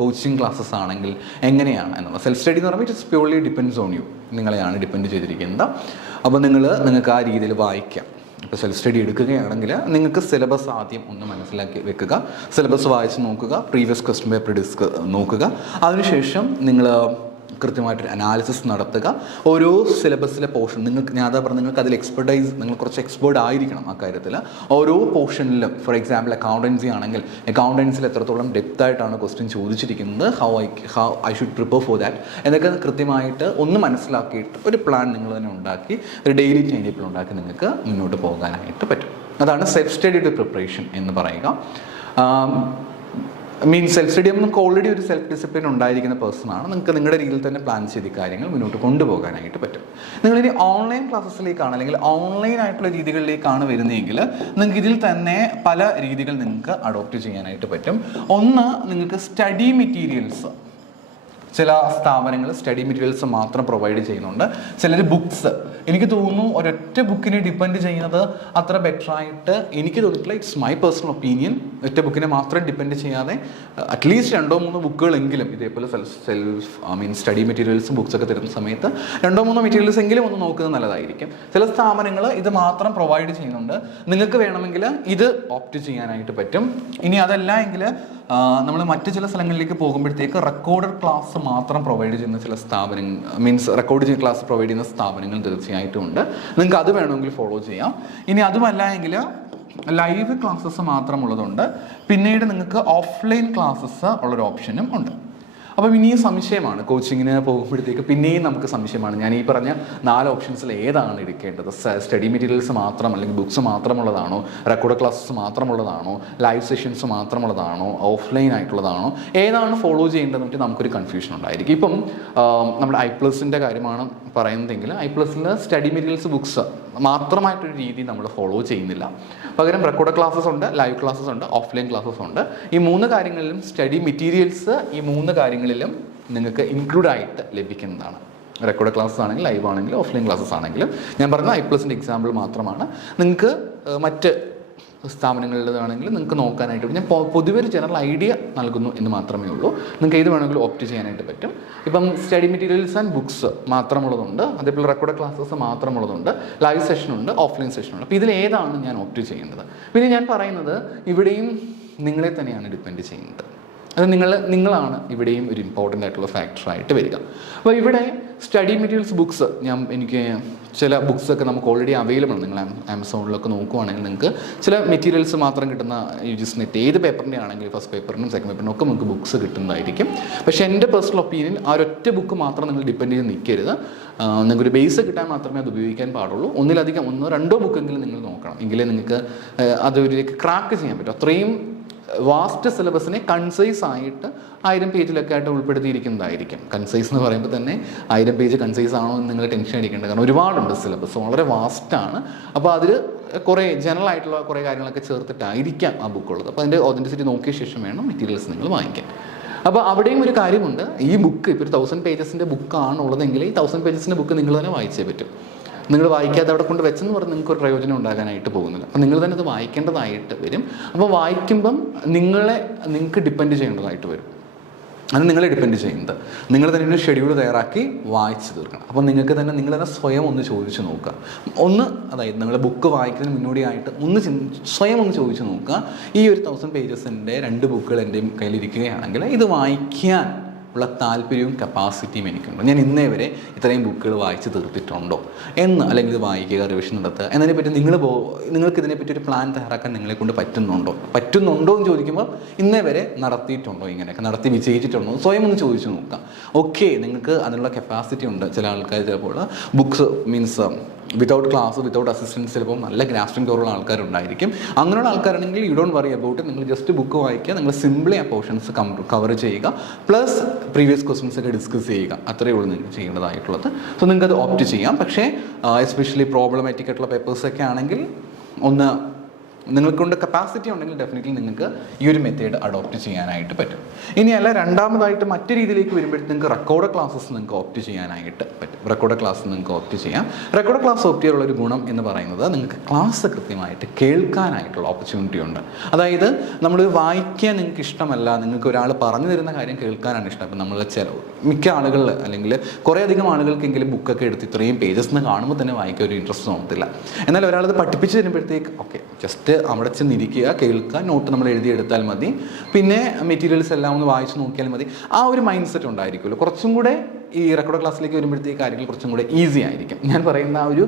കോച്ചിങ് ക്ലാസ്സസ് ആണെങ്കിൽ എങ്ങനെയാണ് എന്നുള്ള. സെൽഫ് സ്റ്റഡി എന്ന് പറയുമ്പോൾ it's purely depends on you, നിങ്ങളെയാണ് ഡിപ്പെൻഡ് ചെയ്തിരിക്കുന്നത്. അപ്പോൾ നിങ്ങൾക്ക് ആ രീതിയിൽ വായിക്കാം. ഇപ്പോൾ സെൽഫ് സ്റ്റഡി എടുക്കുകയാണെങ്കിൽ നിങ്ങൾക്ക് സിലബസ് ആദ്യം ഒന്ന് മനസ്സിലാക്കി വെക്കുക, സിലബസ് വായിച്ച് നോക്കുക, പ്രീവിയസ് ക്വസ്റ്റ്യൻ പേപ്പർ നോക്കുക. അതിനുശേഷം നിങ്ങൾ കൃത്യമായിട്ടൊരു അനാലിസിസ് നടത്തുക. ഓരോ സിലബസിലെ പോർഷൻ ഞാൻ അതാ പറഞ്ഞത്, നിങ്ങൾക്ക് അതിൽ നിങ്ങൾ കുറച്ച് എക്സ്പേർട്ട് ആയിരിക്കണം ആ കാര്യത്തിൽ. ഓരോ പോർഷനിലും, ഫോർ എക്സാമ്പിൾ അക്കൗണ്ടൻസി ആണെങ്കിൽ അക്കൗണ്ടൻസിൽ എത്രത്തോളം ഡെപ്ത് ആയിട്ടാണ് ക്വസ്റ്റ്യൻ ചോദിച്ചിരിക്കുന്നത്, how I should prepare for that എന്നൊക്കെ കൃത്യമായിട്ട് ഒന്ന് മനസ്സിലാക്കിയിട്ട് ഒരു പ്ലാൻ നിങ്ങൾ തന്നെ ഉണ്ടാക്കി, ഒരു ഡെയിലി ടൈം ടേബിൾ ഉണ്ടാക്കി നിങ്ങൾക്ക് മുന്നോട്ട് പോകാനായിട്ട് പറ്റും. അതാണ് സെൽഫ് സ്റ്റഡിയുടെ പ്രിപ്പറേഷൻ എന്ന് പറയുക. സെൽഫ് സ്റ്റഡി നമുക്ക് ഓൾറെഡി ഒരു സെൽഫ് ഡിസിപ്ലിൻ ഉണ്ടായിരിക്കുന്ന പേഴ്സണാണ്. നിങ്ങൾക്ക് നിങ്ങളുടെ രീതിയിൽ തന്നെ പ്ലാൻ ചെയ്ത് കാര്യങ്ങൾ മുന്നോട്ട് കൊണ്ടുപോകാനായിട്ട് പറ്റും. നിങ്ങളിനി ഓൺലൈൻ ക്ലാസ്സസിലേക്കാണ് അല്ലെങ്കിൽ ഓൺലൈൻ ആയിട്ടുള്ള രീതികളിലേക്കാണ് വരുന്നതെങ്കിൽ നിങ്ങൾക്ക് ഇതിൽ തന്നെ പല രീതികൾ നിങ്ങൾക്ക് അഡോപ്റ്റ് ചെയ്യാനായിട്ട് പറ്റും. ഒന്ന്, നിങ്ങൾക്ക് സ്റ്റഡി മെറ്റീരിയൽസ്, ചില സ്ഥാപനങ്ങൾ സ്റ്റഡി മെറ്റീരിയൽസ് മാത്രം പ്രൊവൈഡ് ചെയ്യുന്നുണ്ട്. ചിലർ ബുക്സ്, എനിക്ക് തോന്നുന്നു ഒരൊറ്റ ബുക്കിനെ ഡിപ്പെൻഡ് ചെയ്യുന്നത് അത്ര ബെറ്റർ ആയിട്ട് എനിക്ക് തോന്നിയിട്ടില്ല. It's my personal opinion. ഒറ്റ ബുക്കിനെ മാത്രം ഡിപ്പെൻഡ് ചെയ്യാതെ അറ്റ്ലീസ്റ്റ് 2-3 ബുക്കുകളെങ്കിലും ഇതേപോലെ സ്റ്റഡി മെറ്റീരിയൽസ് ബുക്സ് ഒക്കെ തരുന്ന സമയത്ത് 2-3 മെറ്റീരിയൽസ് എങ്കിലും ഒന്ന് നോക്കുന്നത് നല്ലതായിരിക്കും. ചില സ്ഥാപനങ്ങൾ ഇത് മാത്രം പ്രൊവൈഡ് ചെയ്യുന്നുണ്ട്. നിങ്ങൾക്ക് വേണമെങ്കിൽ ഇത് ഓപ്റ്റ് ചെയ്യാനായിട്ട് പറ്റും. ഇനി അതല്ല എങ്കിൽ നമ്മൾ മറ്റു ചില സ്ഥലങ്ങളിലേക്ക് പോകുമ്പോഴത്തേക്ക് റെക്കോർഡഡ് ക്ലാസ് മാത്രം പ്രൊവൈഡ് ചെയ്യുന്ന ചില സ്ഥാപനങ്ങൾ, റെക്കോർഡ് ചെയ്യുന്ന ക്ലാസ് പ്രൊവൈഡ് ചെയ്യുന്ന സ്ഥാപനങ്ങൾ തീർച്ചയായിട്ടും ഉണ്ട്. നിങ്ങൾക്ക് അത് വേണമെങ്കിൽ ഫോളോ ചെയ്യാം. ഇനി അതുമല്ല എങ്കിൽ ലൈവ് ക്ലാസ്സസ് മാത്രമുള്ളതുണ്ട്. പിന്നീട് നിങ്ങൾക്ക് ഓഫ്ലൈൻ ക്ലാസ്സസ് ഉള്ളൊരു ഓപ്ഷനും ഉണ്ട്. അപ്പോൾ ഇനിയും സംശയമാണ്, കോച്ചിങ്ങിന് പോകുമ്പോഴത്തേക്ക് പിന്നെയും നമുക്ക് സംശയമാണ്, ഞാൻ ഈ പറഞ്ഞ 4 ഓപ്ഷൻസിൽ ഏതാണ് എടുക്കേണ്ടത്? സ്റ്റഡി മെറ്റീരിയൽസ് മാത്രം അല്ലെങ്കിൽ ബുക്സ് മാത്രമുള്ളതാണോ, റെക്കോർഡ് ക്ലാസ്സസ് മാത്രമുള്ളതാണോ, ലൈവ് സെഷൻസ് മാത്രമുള്ളതാണോ, ഓഫ്ലൈൻ ആയിട്ടുള്ളതാണോ, ഏതാണ് ഫോളോ ചെയ്യേണ്ടതെന്ന് വെച്ചാൽ നമുക്കൊരു കൺഫ്യൂഷൻ ഉണ്ടായിരിക്കും. ഇപ്പം നമ്മുടെ I+ന്റെ കാര്യമാണ് പറയുന്നതെങ്കിൽ I+ൽ സ്റ്റഡി മെറ്റീരിയൽസ് ബുക്സ് മാത്രമായിട്ടൊരു രീതി നമ്മൾ ഫോളോ ചെയ്യുന്നില്ല. പകരം റെക്കോർഡ് ക്ലാസ്സസ് ഉണ്ട്, ലൈവ് ക്ലാസ്സസ് ഉണ്ട്, ഓഫ്ലൈൻ ക്ലാസ്സസ് ഉണ്ട്. ഈ 3 കാര്യങ്ങളിലും സ്റ്റഡി മെറ്റീരിയൽസ് ഈ 3 കാര്യങ്ങളിലും നിങ്ങൾക്ക് ഇൻക്ലൂഡ് ആയിട്ട് ലഭിക്കുന്നതാണ്. റെക്കോർഡ് ക്ലാസ്സസ് ആണെങ്കിൽ, ലൈവ് ആണെങ്കിലും, ഓഫ്ലൈൻ ക്ലാസ്സസ് ആണെങ്കിലും. ഞാൻ പറഞ്ഞ I+ന്റെ എക്സാമ്പിൾ മാത്രമാണ്. നിങ്ങൾക്ക് മറ്റ് സ്ഥാപനങ്ങളിലാണെങ്കിൽ നിങ്ങൾക്ക് നോക്കാനായിട്ട് ഞാൻ പൊതുവെ ഒരു ജനറൽ ഐഡിയ നൽകുന്നു എന്ന് മാത്രമേ ഉള്ളൂ. നിങ്ങൾക്ക് ഏത് വേണമെങ്കിലും ഓപ്റ്റ് ചെയ്യാനായിട്ട് പറ്റും. ഇപ്പം സ്റ്റഡി മെറ്റീരിയൽസ് ആൻഡ് ബുക്സ് മാത്രമുള്ളതുണ്ട്, അതേപോലെ റെക്കോർഡ് ക്ലാസ്സസ് മാത്രമുള്ളതുണ്ട്, ലൈവ് സെഷനുണ്ട്, ഓഫ്ലൈൻ സെഷനുണ്ട്. അപ്പോൾ ഇതിൽ ഏതാണ് ഞാൻ ഓപ്റ്റ് ചെയ്യേണ്ടത്? പിന്നെ ഞാൻ പറയുന്നത് ഇവിടെയും നിങ്ങളെ തന്നെയാണ് ഡിപ്പെൻഡ് ചെയ്യുന്നത്. അത് നിങ്ങളാണ് ഇവിടെയും ഒരു ഇമ്പോർട്ടൻ്റ് ആയിട്ടുള്ള ഫാക്ടറായിട്ട് വരിക. അപ്പോൾ ഇവിടെ സ്റ്റഡി മെറ്റീരിയൽസ് ബുക്സ് എനിക്ക് ചില ബുക്സൊക്കെ നമുക്ക് ഓൾറെഡി അവൈലബിൾ ആണ്. നിങ്ങൾ ആമസോണിലൊക്കെ നോക്കുവാണെങ്കിൽ നിങ്ങൾക്ക് ചില മെറ്റീരിയൽസ് മാത്രം കിട്ടുന്ന UGC നെറ്റ് ഏത് പേപ്പറിൻ്റെ ആണെങ്കിൽ ഫസ്റ്റ് പേപ്പറിനും സെക്കൻഡ് പേപ്പറിനും ഒക്കെ നമുക്ക് ബുക്സ് കിട്ടുന്നതായിരിക്കും. പക്ഷേ എൻ്റെ പേഴ്സണൽ ഒപ്പീനിയൻ ആ ഒരൊറ്റ ബുക്ക് മാത്രം നിങ്ങൾ ഡിപ്പെൻഡ് ചെയ്ത് നിൽക്കരുത്. നിങ്ങൾക്കൊരു ബേസ് കിട്ടാൻ മാത്രമേ അത് ഉപയോഗിക്കാൻ പാടുള്ളൂ. 1-2 ബുക്കെങ്കിലും നിങ്ങൾ നോക്കണം, എങ്കിലേ നിങ്ങൾക്ക് അതൊരിലേക്ക് ക്രാക്ക് ചെയ്യാൻ പറ്റും. അത്രയും വാസ്റ്റ് സിലബസിനെ കൺസൈസ് ആയിട്ട് 1000 പേജിലൊക്കെ ആയിട്ട് ഉൾപ്പെടുത്തിയിരിക്കുന്നതായിരിക്കും. കൺസൈസ് എന്ന് പറയുമ്പോൾ തന്നെ 1000 പേജ് കൺസൈസ് ആണോ എന്ന് നിങ്ങൾ ടെൻഷൻ അടിക്കേണ്ടത്, കാരണം ഒരുപാടുണ്ട് സിലബസ്, വളരെ വാസ്റ്റാണ്. അപ്പോൾ അതിൽ കുറേ ജനറൽ ആയിട്ടുള്ള കുറേ കാര്യങ്ങളൊക്കെ ചേർത്തിട്ടായിരിക്കാം ആ ബുക്കുള്ളത്. അപ്പോൾ അതിൻ്റെ ഒതൻറ്റിസിറ്റി നോക്കിയ ശേഷം വേണം മെറ്റീരിയൽസ് നിങ്ങൾ വാങ്ങിക്കാൻ. അപ്പോൾ അവിടെയും ഒരു കാര്യമുണ്ട്, ഈ ബുക്ക് ഇപ്പോൾ ഒരു 1000 പേജസിൻ്റെ ബുക്കാണ് ഉള്ളതെങ്കിൽ ഈ 1000 പേജസിൻ്റെ ബുക്ക് നിങ്ങൾ തന്നെ വായിച്ചേ പറ്റും. നിങ്ങൾ വായിക്കാതെ അവിടെ കൊണ്ട് വെച്ചെന്ന് പറഞ്ഞാൽ നിങ്ങൾക്ക് ഒരു പ്രയോജനം ഉണ്ടാകാനായിട്ട് പോകുന്നില്ല. അപ്പോൾ നിങ്ങൾ തന്നെ അത് വായിക്കേണ്ടതായിട്ട് വരും. അപ്പോൾ വായിക്കുമ്പം നിങ്ങൾക്ക് ഡിപ്പെൻഡ് ചെയ്യേണ്ടതായിട്ട് വരും. അത് നിങ്ങളെ ഡിപ്പെൻഡ് ചെയ്യുന്നത്. നിങ്ങൾ തന്നെ ഒരു ഷെഡ്യൂൾ തയ്യാറാക്കി വായിച്ച് തീർക്കണം. അപ്പോൾ നിങ്ങൾ തന്നെ സ്വയം ഒന്ന് ചോദിച്ച് നോക്കുക. അതായത് നിങ്ങളുടെ ബുക്ക് വായിക്കുന്നതിന് മുന്നോടിയായിട്ട് സ്വയം ഒന്ന് ചോദിച്ച് നോക്കുക, ഈ ഒരു 1000 പേജസിൻ്റെ 2 ബുക്കുകൾ എൻ്റെയും കയ്യിലിരിക്കുകയാണെങ്കിൽ ഇത് വായിക്കാൻ ഉള്ള താല്പര്യവും കപ്പാസിറ്റിയും എനിക്കുണ്ട്. ഞാൻ ഇന്നേ വരെ ഇത്രയും ബുക്കുകൾ വായിച്ച് തീർത്തിട്ടുണ്ടോ അല്ലെങ്കിൽ ഇത് വായിക്കുക, റിവിഷൻ നടത്തുക എന്നതിനെപ്പറ്റി നിങ്ങൾക്ക് ഇതിനെപ്പറ്റി ഒരു പ്ലാൻ തയ്യാറാക്കാൻ നിങ്ങളെക്കൊണ്ട് പറ്റുന്നുണ്ടോ എന്ന് ചോദിക്കുമ്പോൾ ഇന്നേ വരെ നടത്തിയിട്ടുണ്ടോ, ഇങ്ങനെയൊക്കെ നടത്തി വിജയിച്ചിട്ടുണ്ടോ സ്വയം ഒന്ന് ചോദിച്ചു നോക്കാം. ഓക്കെ, നിങ്ങൾക്ക് അതിനുള്ള കപ്പാസിറ്റി ഉണ്ട്. ചില ആൾക്കാർ ചിലപ്പോൾ books without class, without assistance ചിലപ്പോൾ നല്ല ഗ്രാസ്പിംഗ് പവറുള്ള ആൾക്കാരുണ്ടായിരിക്കും. അങ്ങനെയുള്ള ആൾക്കാരാണെങ്കിൽ you don't worry about it. നിങ്ങൾ ജസ്റ്റ് ബുക്ക് വായിക്കുക, നിങ്ങൾ സിംപ്ലി ആ പോർഷൻസ് കവർ ചെയ്യുക, പ്ലസ് പ്രീവിയസ് ക്വസ്റ്റ്യൻസ് ഒക്കെ ഡിസ്കസ് ചെയ്യുക. അത്രയേ ഉള്ളൂ നിങ്ങൾക്ക് ചെയ്യേണ്ടതായിട്ടുള്ളത്. സോ നിങ്ങൾക്ക് അത് ഓപ്റ്റ് ചെയ്യാം. പക്ഷേ എസ്പെഷ്യലി പ്രോബ്ലമാറ്റിക് ആയിട്ടുള്ള പേപ്പേഴ്സൊക്കെ ആണെങ്കിൽ ഒന്ന് നിങ്ങൾക്കൊണ്ട് കപ്പാസിറ്റി ഉണ്ടെങ്കിൽ ഡെഫിനറ്റ്ലി നിങ്ങൾക്ക് ഈ ഒരു മെത്തേഡ് അഡോപ്റ്റ് ചെയ്യാനായിട്ട് പറ്റും. ഇനിയല്ല, രണ്ടാമതായിട്ട് മറ്റു രീതിയിലേക്ക് വരുമ്പോഴത്തേക്ക് നിങ്ങൾക്ക് റെക്കോർഡ് ക്ലാസ്സസ് നിങ്ങൾക്ക് ഓപ്റ്റ് ചെയ്യാനായിട്ട് പറ്റും. റെക്കോർഡ് ക്ലാസ് നിങ്ങൾക്ക് ഓപ്റ്റ് ചെയ്യാം. റെക്കോർഡ് ക്ലാസ് ഓപ്റ്റ് ചെയ്യാനുള്ള ഒരു ഗുണം എന്ന് പറയുന്നത് നിങ്ങൾക്ക് ക്ലാസ് കൃത്യമായിട്ട് കേൾക്കാനായിട്ടുള്ള ഓപ്പർച്യൂണിറ്റി ഉണ്ട്. അതായത് നമ്മൾ വായിക്കാൻ നിങ്ങൾക്ക് ഇഷ്ടമല്ല, നിങ്ങൾക്ക് ഒരാൾ പറഞ്ഞു തരുന്ന കാര്യം കേൾക്കാനാണ് ഇഷ്ടം. അപ്പം നമ്മൾ മിക്ക ആളുകളിൽ അല്ലെങ്കിൽ കുറേ അധികം ആളുകൾക്കെങ്കിലും ബുക്കൊക്കെ എടുത്ത് ഇത്രയും പേജസ് എന്ന് കാണുമ്പോൾ തന്നെ വായിക്കാൻ ഒരു ഇൻട്രസ്റ്റ് തോന്നത്തില്ല. എന്നാൽ ഒരാളത് പഠിപ്പിച്ച് തരുമ്പോഴത്തേക്ക് ഓക്കെ ജസ്റ്റ് അവിടെ ചെന്നിരിക്കുക, കേൾക്കുക, നോട്ട് നമ്മൾ എഴുതിയെടുത്താൽ മതി, പിന്നെ മെറ്റീരിയൽസ് എല്ലാം ഒന്ന് വായിച്ച് നോക്കിയാൽ മതി. ആ ഒരു മൈൻഡ് സെറ്റ് ഉണ്ടായിരിക്കുമല്ലോ. കുറച്ചും കൂടെ ഈ റെക്കോർഡ് ക്ലാസ്സിലേക്ക് വരുമ്പോഴത്തേക്ക് കാര്യങ്ങൾ കുറച്ചും കൂടെ ഈസി ആയിരിക്കും. ഞാൻ പറയുന്ന ആ ഒരു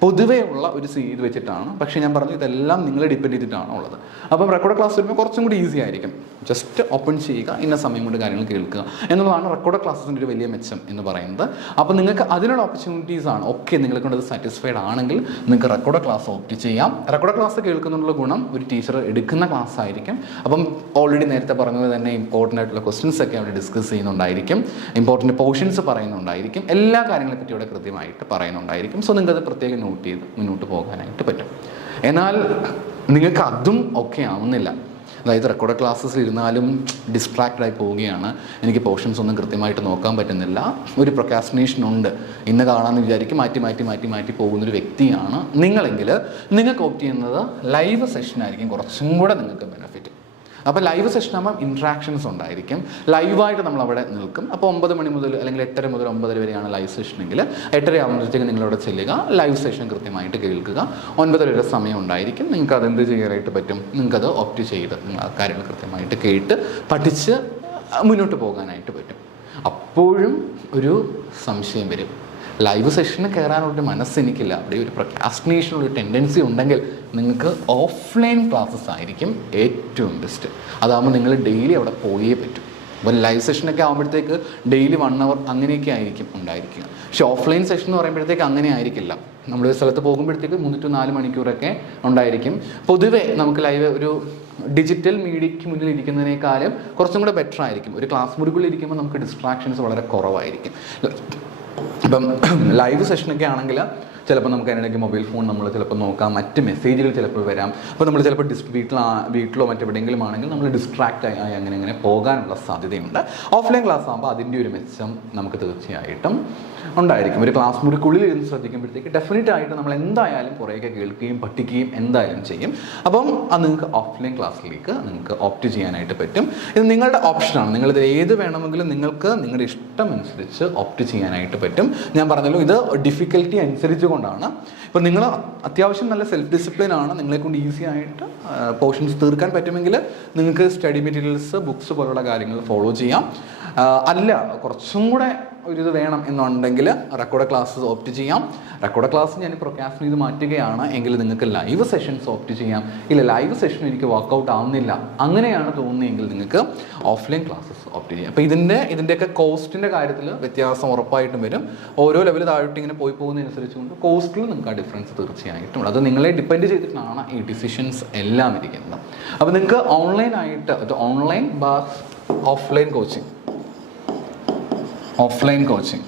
പൊതുവേ ഉള്ള ഒരു ഇത് വെച്ചിട്ടാണ്. പക്ഷേ ഞാൻ പറഞ്ഞു ഇതെല്ലാം നിങ്ങളെ ഡിപ്പെൻഡ് ചെയ്തിട്ടാണ് ഉള്ളത്. അപ്പം റെക്കോർഡ് ക്ലാസ് വരുമ്പോൾ കുറച്ചും കൂടി ഈസി ആയിരിക്കും. ജസ്റ്റ് ഓപ്പൺ ചെയ്യുക, ഇന്ന സമയം കൊണ്ട് കാര്യങ്ങൾ കേൾക്കുക എന്നുള്ളതാണ് റെക്കോർഡ് ക്ലാസ്സിൻ്റെ ഒരു വലിയ മെച്ചം എന്ന് പറയുന്നത്. അപ്പോൾ നിങ്ങൾക്ക് അതിനുള്ള ഓപ്പർച്യൂണിറ്റീസ് ആണ്. ഓക്കെ, നിങ്ങളെ കൊണ്ട് അത് സാറ്റിസ്ഫൈഡ് ആണെങ്കിൽ നിങ്ങൾക്ക് റെക്കോർഡ് ക്ലാസ് ഓപ്റ്റ് ചെയ്യാം. റെക്കോർഡ് ക്ലാസ് കേൾക്കുന്നതിനുള്ള ഗുണം ഒരു ടീച്ചർ എടുക്കുന്ന ക്ലാസ് ആയിരിക്കും. അപ്പം ഓൾറെഡി നേരത്തെ പറഞ്ഞത് തന്നെ ഇമ്പോർട്ടൻ്റ് ആയിട്ടുള്ള ക്വസ്റ്റ്യൻസ് ഒക്കെ അവിടെ ഡിസ്കസ് ചെയ്യുന്നുണ്ടായിരിക്കും, ഇമ്പോർട്ടൻ്റ് പോർഷൻസ് പറയുന്നുണ്ടായിരിക്കും, എല്ലാ കാര്യങ്ങളെ പറ്റി അവിടെ കൃത്യമായിട്ട് പറയുന്നുണ്ടായിരിക്കും. സോ നിങ്ങൾക്കത് പ്രത്യേകം നോട്ട് ചെയ്ത് മുന്നോട്ട് പോകാനായിട്ട് പറ്റും. എന്നാൽ നിങ്ങൾക്ക് അതും ഒക്കെ ആവുന്നില്ല, അതായത് റെക്കോർഡ് ക്ലാസ്സസിൽ ഇരുന്നാലും ഡിസ്ട്രാക്റ്റഡായി പോവുകയാണ്, എനിക്ക് പോർഷൻസ് ഒന്നും കൃത്യമായിട്ട് നോക്കാൻ പറ്റുന്നില്ല, ഒരു പ്രൊക്കാസ്റ്റിനേഷൻ ഉണ്ട്, ഇന്ന് കാണാമെന്ന് വിചാരിക്കും മാറ്റി മാറ്റി മാറ്റി മാറ്റി പോകുന്നൊരു വ്യക്തിയാണ് നിങ്ങളെങ്കിൽ നിങ്ങൾക്ക് ഓപ്റ്റ് ചെയ്യുന്നത് ലൈവ് സെഷനായിരിക്കും കുറച്ചും കൂടെ നിങ്ങൾക്ക് ബെനിഫിറ്റ്. അപ്പോൾ ലൈവ് സെഷൻ ആകുമ്പോൾ ഇൻട്രാക്ഷൻസ് ഉണ്ടായിരിക്കും, ലൈവായിട്ട് നമ്മൾ അവിടെ നിൽക്കും. അപ്പോൾ 9 മണി മുതൽ അല്ലെങ്കിൽ 8:30 മുതൽ 9 വരെയാണ് ലൈവ് സെഷനെങ്കിൽ 8:30 ആകുമ്പോഴത്തേക്ക് നിങ്ങളവിടെ ചെല്ലുക, ലൈവ് സെഷൻ കൃത്യമായിട്ട് കേൾക്കുക. 9 വരെ സമയം ഉണ്ടായിരിക്കും. നിങ്ങൾക്ക് അതെന്ത് ചെയ്യാനായിട്ട് പറ്റും, നിങ്ങൾക്കത് ഓപ്റ്റ് ചെയ്ത് നിങ്ങൾ ആ കാര്യങ്ങൾ കൃത്യമായിട്ട് കേട്ട് പഠിച്ച് മുന്നോട്ട് പോകാനായിട്ട് പറ്റും. അപ്പോഴും ഒരു സംശയം വരും, ലൈവ് സെഷന് കയറാനുള്ള മനസ്സെനിക്കില്ല, അവിടെ ഒരു പ്രൊക്രാസ്റ്റിനേഷനുള്ള ടെൻഡൻസി ഉണ്ടെങ്കിൽ നിങ്ങൾക്ക് ഓഫ്ലൈൻ ക്ലാസ്സസ് ആയിരിക്കും ഏറ്റവും ബെസ്റ്റ്. അതാകുമ്പോൾ നിങ്ങൾ ഡെയിലി അവിടെ പോയേ പറ്റും. അപ്പോൾ ലൈവ് സെഷനൊക്കെ ആകുമ്പോഴത്തേക്ക് ഡെയിലി 1 hour അങ്ങനെയൊക്കെ ആയിരിക്കും ഉണ്ടായിരിക്കുക. പക്ഷേ ഓഫ്ലൈൻ സെഷൻ എന്ന് പറയുമ്പോഴത്തേക്ക് അങ്ങനെ ആയിരിക്കില്ല. നമ്മൾ സ്ഥലത്ത് പോകുമ്പോഴത്തേക്ക് 3 to 4 മണിക്കൂറൊക്കെ ഉണ്ടായിരിക്കും. പൊതുവേ നമുക്ക് ലൈവ് ഒരു ഡിജിറ്റൽ മീഡിയയ്ക്ക് മുന്നിൽ ഇരിക്കുന്നതിനേക്കാളും കുറച്ചും കൂടെ ബെറ്റർ ആയിരിക്കും. ഒരു ക്ലാസ് മുറിക്കുള്ളിൽ ഇരിക്കുമ്പോൾ നമുക്ക് ഡിസ്ട്രാക്ഷൻസ് വളരെ കുറവായിരിക്കും. ഇപ്പം ലൈവ് സെഷനൊക്കെ ആണെങ്കിൽ ചിലപ്പോൾ നമുക്ക് അതിനിടയ്ക്ക് മൊബൈൽ ഫോൺ നമ്മൾ ചിലപ്പോൾ നോക്കാം, മറ്റ് മെസ്സേജുകൾ ചിലപ്പോൾ വരാം. അപ്പോൾ നമ്മൾ ചിലപ്പോൾ വീട്ടിലോ മറ്റെവിടെയെങ്കിലും ആണെങ്കിൽ നമ്മൾ ഡിസ്ട്രാക്റ്റ് ആയി അങ്ങനെ പോകാനുള്ള സാധ്യതയുണ്ട്. ഓഫ്ലൈൻ ക്ലാസ് ആകുമ്പോൾ അതിൻ്റെ ഒരു മെച്ചം നമുക്ക് തീർച്ചയായിട്ടും ഉണ്ടായിരിക്കും. ഒരു ക്ലാസ് മുറിക്കുള്ളിൽ ഇരുന്ന് ശ്രദ്ധിക്കുമ്പോഴത്തേക്ക് ഡെഫിനറ്റ് ആയിട്ട് നമ്മൾ എന്തായാലും കുറേയൊക്കെ കേൾക്കുകയും പഠിക്കുകയും എന്തായാലും ചെയ്യും. അപ്പം അത് നിങ്ങൾക്ക് ഓഫ്ലൈൻ ക്ലാസ്സിലേക്ക് നിങ്ങൾക്ക് ഓപ്റ്റ് ചെയ്യാനായിട്ട് പറ്റും. ഇത് നിങ്ങളുടെ ഓപ്ഷനാണ്. നിങ്ങളിത് ഏത് വേണമെങ്കിലും നിങ്ങൾക്ക് നിങ്ങളുടെ ഇഷ്ടമനുസരിച്ച് ഓപ്റ്റ് ചെയ്യാനായിട്ട് പറ്റും. ഞാൻ പറഞ്ഞല്ലോ, ഇത് ഡിഫിക്കൽറ്റി അനുസരിച്ച് കൊണ്ടാണ്. ഇപ്പം നിങ്ങൾ അത്യാവശ്യം നല്ല സെൽഫ് ഡിസിപ്ലിൻ ആണ്, നിങ്ങളെ കൊണ്ട് ഈസി ആയിട്ട് പോർഷൻസ് തീർക്കാൻ പറ്റുമെങ്കിൽ നിങ്ങൾക്ക് സ്റ്റഡി മെറ്റീരിയൽസ്, ബുക്സ് പോലുള്ള കാര്യങ്ങൾ ഫോളോ ചെയ്യാം. അല്ല കുറച്ചും കൂടെ ഒരിത് വേണം എന്നുണ്ടെങ്കിൽ റെക്കോർഡ് ക്ലാസ്സസ് ഓപ്റ്റ് ചെയ്യാം. റെക്കോർഡ് ക്ലാസ് ഞാൻ പ്രൊക്രാസ്റ്റിനേറ്റ് ചെയ്ത് മാറ്റുകയാണ് എങ്കിൽ നിങ്ങൾക്ക് ലൈവ് സെഷൻസ് ഓപ്റ്റ് ചെയ്യാം. ഇല്ല, ലൈവ് സെഷൻ എനിക്ക് വർക്കൗട്ട് ആവുന്നില്ല അങ്ങനെയാണ് തോന്നുന്നതെങ്കിൽ നിങ്ങൾക്ക് ഓഫ്ലൈൻ ക്ലാസ്സസ് ഓപ്റ്റ് ചെയ്യാം. അപ്പോൾ ഇതിൻ്റെയൊക്കെ കോസ്റ്റിൻ്റെ കാര്യത്തിൽ വ്യത്യാസം ഉറപ്പായിട്ടും വരും. ഓരോ ലെവൽ താഴോട്ട് ഇങ്ങനെ പോയി പോകുന്നതനുസരിച്ച് കൊണ്ട് കോസ്റ്റിൽ നിങ്ങൾക്ക് ആ ഡിഫറൻസ് തീർച്ചയായിട്ടും ഉണ്ട്. അത് നിങ്ങളെ ഡിപ്പെൻഡ് ചെയ്തിട്ടാണ് ഈ ഡിസിഷൻസ് എല്ലാം ഇരിക്കുന്നത്. അപ്പോൾ നിങ്ങൾക്ക് ഓൺലൈൻ ഓഫ്ലൈൻ കോച്ചിങ്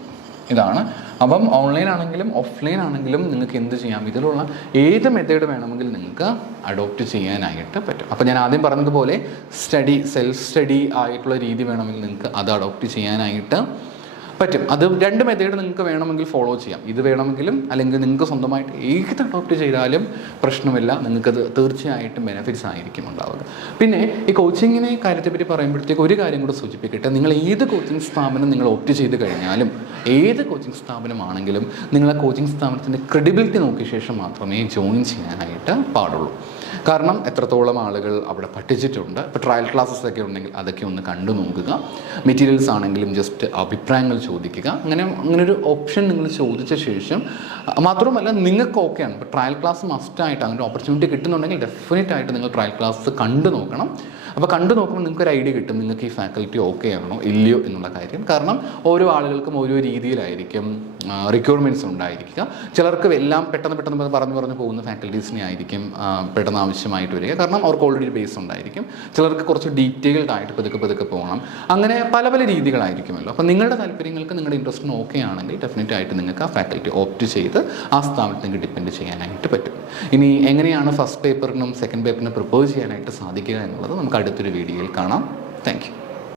ഇതാണ്. അപ്പം ഓൺലൈൻ ആണെങ്കിലും ഓഫ്ലൈൻ ആണെങ്കിലും നിങ്ങൾക്ക് എന്ത് ചെയ്യാം, ഇതിലുള്ള ഏത് മെത്തേഡ് വേണമെങ്കിലും നിങ്ങൾക്ക് അഡോപ്റ്റ് ചെയ്യാനായിട്ട് പറ്റും. അപ്പോൾ ഞാൻ ആദ്യം പറഞ്ഞതുപോലെ സെൽഫ് സ്റ്റഡി ആയിട്ടുള്ള രീതി വേണമെങ്കിൽ നിങ്ങൾക്ക് അത് അഡോപ്റ്റ് ചെയ്യാനായിട്ട് പറ്റും. അത് 2 മെത്തേഡ് നിങ്ങൾക്ക് വേണമെങ്കിൽ ഫോളോ ചെയ്യാം. ഇത് വേണമെങ്കിലും അല്ലെങ്കിൽ നിങ്ങൾക്ക് സ്വന്തമായിട്ട് ഏത് അഡോപ്റ്റ് ചെയ്താലും പ്രശ്നമില്ല, നിങ്ങൾക്കത് തീർച്ചയായിട്ടും ബെനിഫിറ്റ്സ് ആയിരിക്കും ഉണ്ടാവുക. പിന്നെ ഈ കോച്ചിങ്ങിനെ കാര്യത്തെപ്പറ്റി പറയുമ്പോഴത്തേക്ക് ഒരു കാര്യം കൂടെ സൂചിപ്പിക്കട്ടെ. നിങ്ങൾ ഏത് കോച്ചിങ് സ്ഥാപനം നിങ്ങൾ ഓപ്റ്റ് ചെയ്ത് കഴിഞ്ഞാലും, ഏത് കോച്ചിങ് സ്ഥാപനമാണെങ്കിലും നിങ്ങൾ ആ കോച്ചിങ് സ്ഥാപനത്തിൻ്റെ ക്രെഡിബിലിറ്റി നോക്കിയ ശേഷം മാത്രമേ ജോയിൻ ചെയ്യാനായിട്ട് പാടുള്ളൂ. കാരണം എത്രത്തോളം ആളുകൾ അവിടെ പഠിച്ചിട്ടുണ്ട്. ഇപ്പോൾ ട്രയൽ ക്ലാസ്സസ് ഒക്കെ ഉണ്ടെങ്കിൽ അതൊക്കെ ഒന്ന് കണ്ടു നോക്കുക. മെറ്റീരിയൽസ് ആണെങ്കിലും ജസ്റ്റ് അഭിപ്രായങ്ങൾ ചോദിക്കുക. അങ്ങനെ ഒരു ഓപ്ഷൻ നിങ്ങൾ ചോദിച്ച ശേഷം മാത്രമല്ല നിങ്ങൾക്ക് ഓക്കെയാണ്. ഇപ്പോൾ ട്രയൽ ക്ലാസ് മസ്റ്റായിട്ട് അങ്ങനെ ഓപ്പർച്യൂണിറ്റി കിട്ടുന്നുണ്ടെങ്കിൽ ഡെഫിനറ്റ് ആയിട്ട് നിങ്ങൾ ട്രയൽ ക്ലാസ് കണ്ടു നോക്കണം. അപ്പോൾ കണ്ടു നോക്കുമ്പോൾ നിങ്ങൾക്ക് ഒരു ഐഡിയ കിട്ടും നിങ്ങൾക്ക് ഈ ഫാക്കൽറ്റി ഓക്കെ ആണോ ഇല്ലയോ എന്നുള്ള കാര്യം. കാരണം ഓരോ ആളുകൾക്കും ഓരോ രീതിയിലായിരിക്കും റിക്വയർമെൻറ്റ്സ് ഉണ്ടായിരിക്കുക. ചിലർക്ക് എല്ലാം പെട്ടെന്ന് പറഞ്ഞു പോകുന്ന ഫാക്കൽറ്റീസിനെ ആയിരിക്കും പെട്ടെന്ന് ആവശ്യമായിട്ട് വരിക, കാരണം അവർക്ക് ഓൾറെഡി ബേസ് ഉണ്ടായിരിക്കും. ചിലർക്ക് കുറച്ച് ഡീറ്റെയിൽഡ് ആയിട്ട് പതുക്കെ പോകണം. അങ്ങനെ പല രീതികളായിരിക്കുമല്ലോ. അപ്പോൾ നിങ്ങളുടെ താല്പര്യങ്ങൾക്ക്, നിങ്ങളുടെ ഇൻട്രസ്റ്റിന് ഓക്കെ ആണെങ്കിൽ ഡെഫിനറ്റ് ആയിട്ട് നിങ്ങൾക്ക് ആ ഫാക്കൽറ്റി ഓപ്റ്റ് ചെയ്ത് ആ സ്ഥാപനത്തിൽ നിങ്ങൾക്ക് ഡിപ്പെൻഡ് ചെയ്യാനായിട്ട് പറ്റും. ഇനി എങ്ങനെയാണ് ഫസ്റ്റ് പേപ്പറിനും സെക്കൻഡ് പേപ്പറിനും പ്രിപ്പയർ ചെയ്യാനായിട്ട് സാധിക്കുക എന്നുള്ളത് നമുക്ക് അടുത്തൊരു വീഡിയോയിൽ കാണാം. Thank you.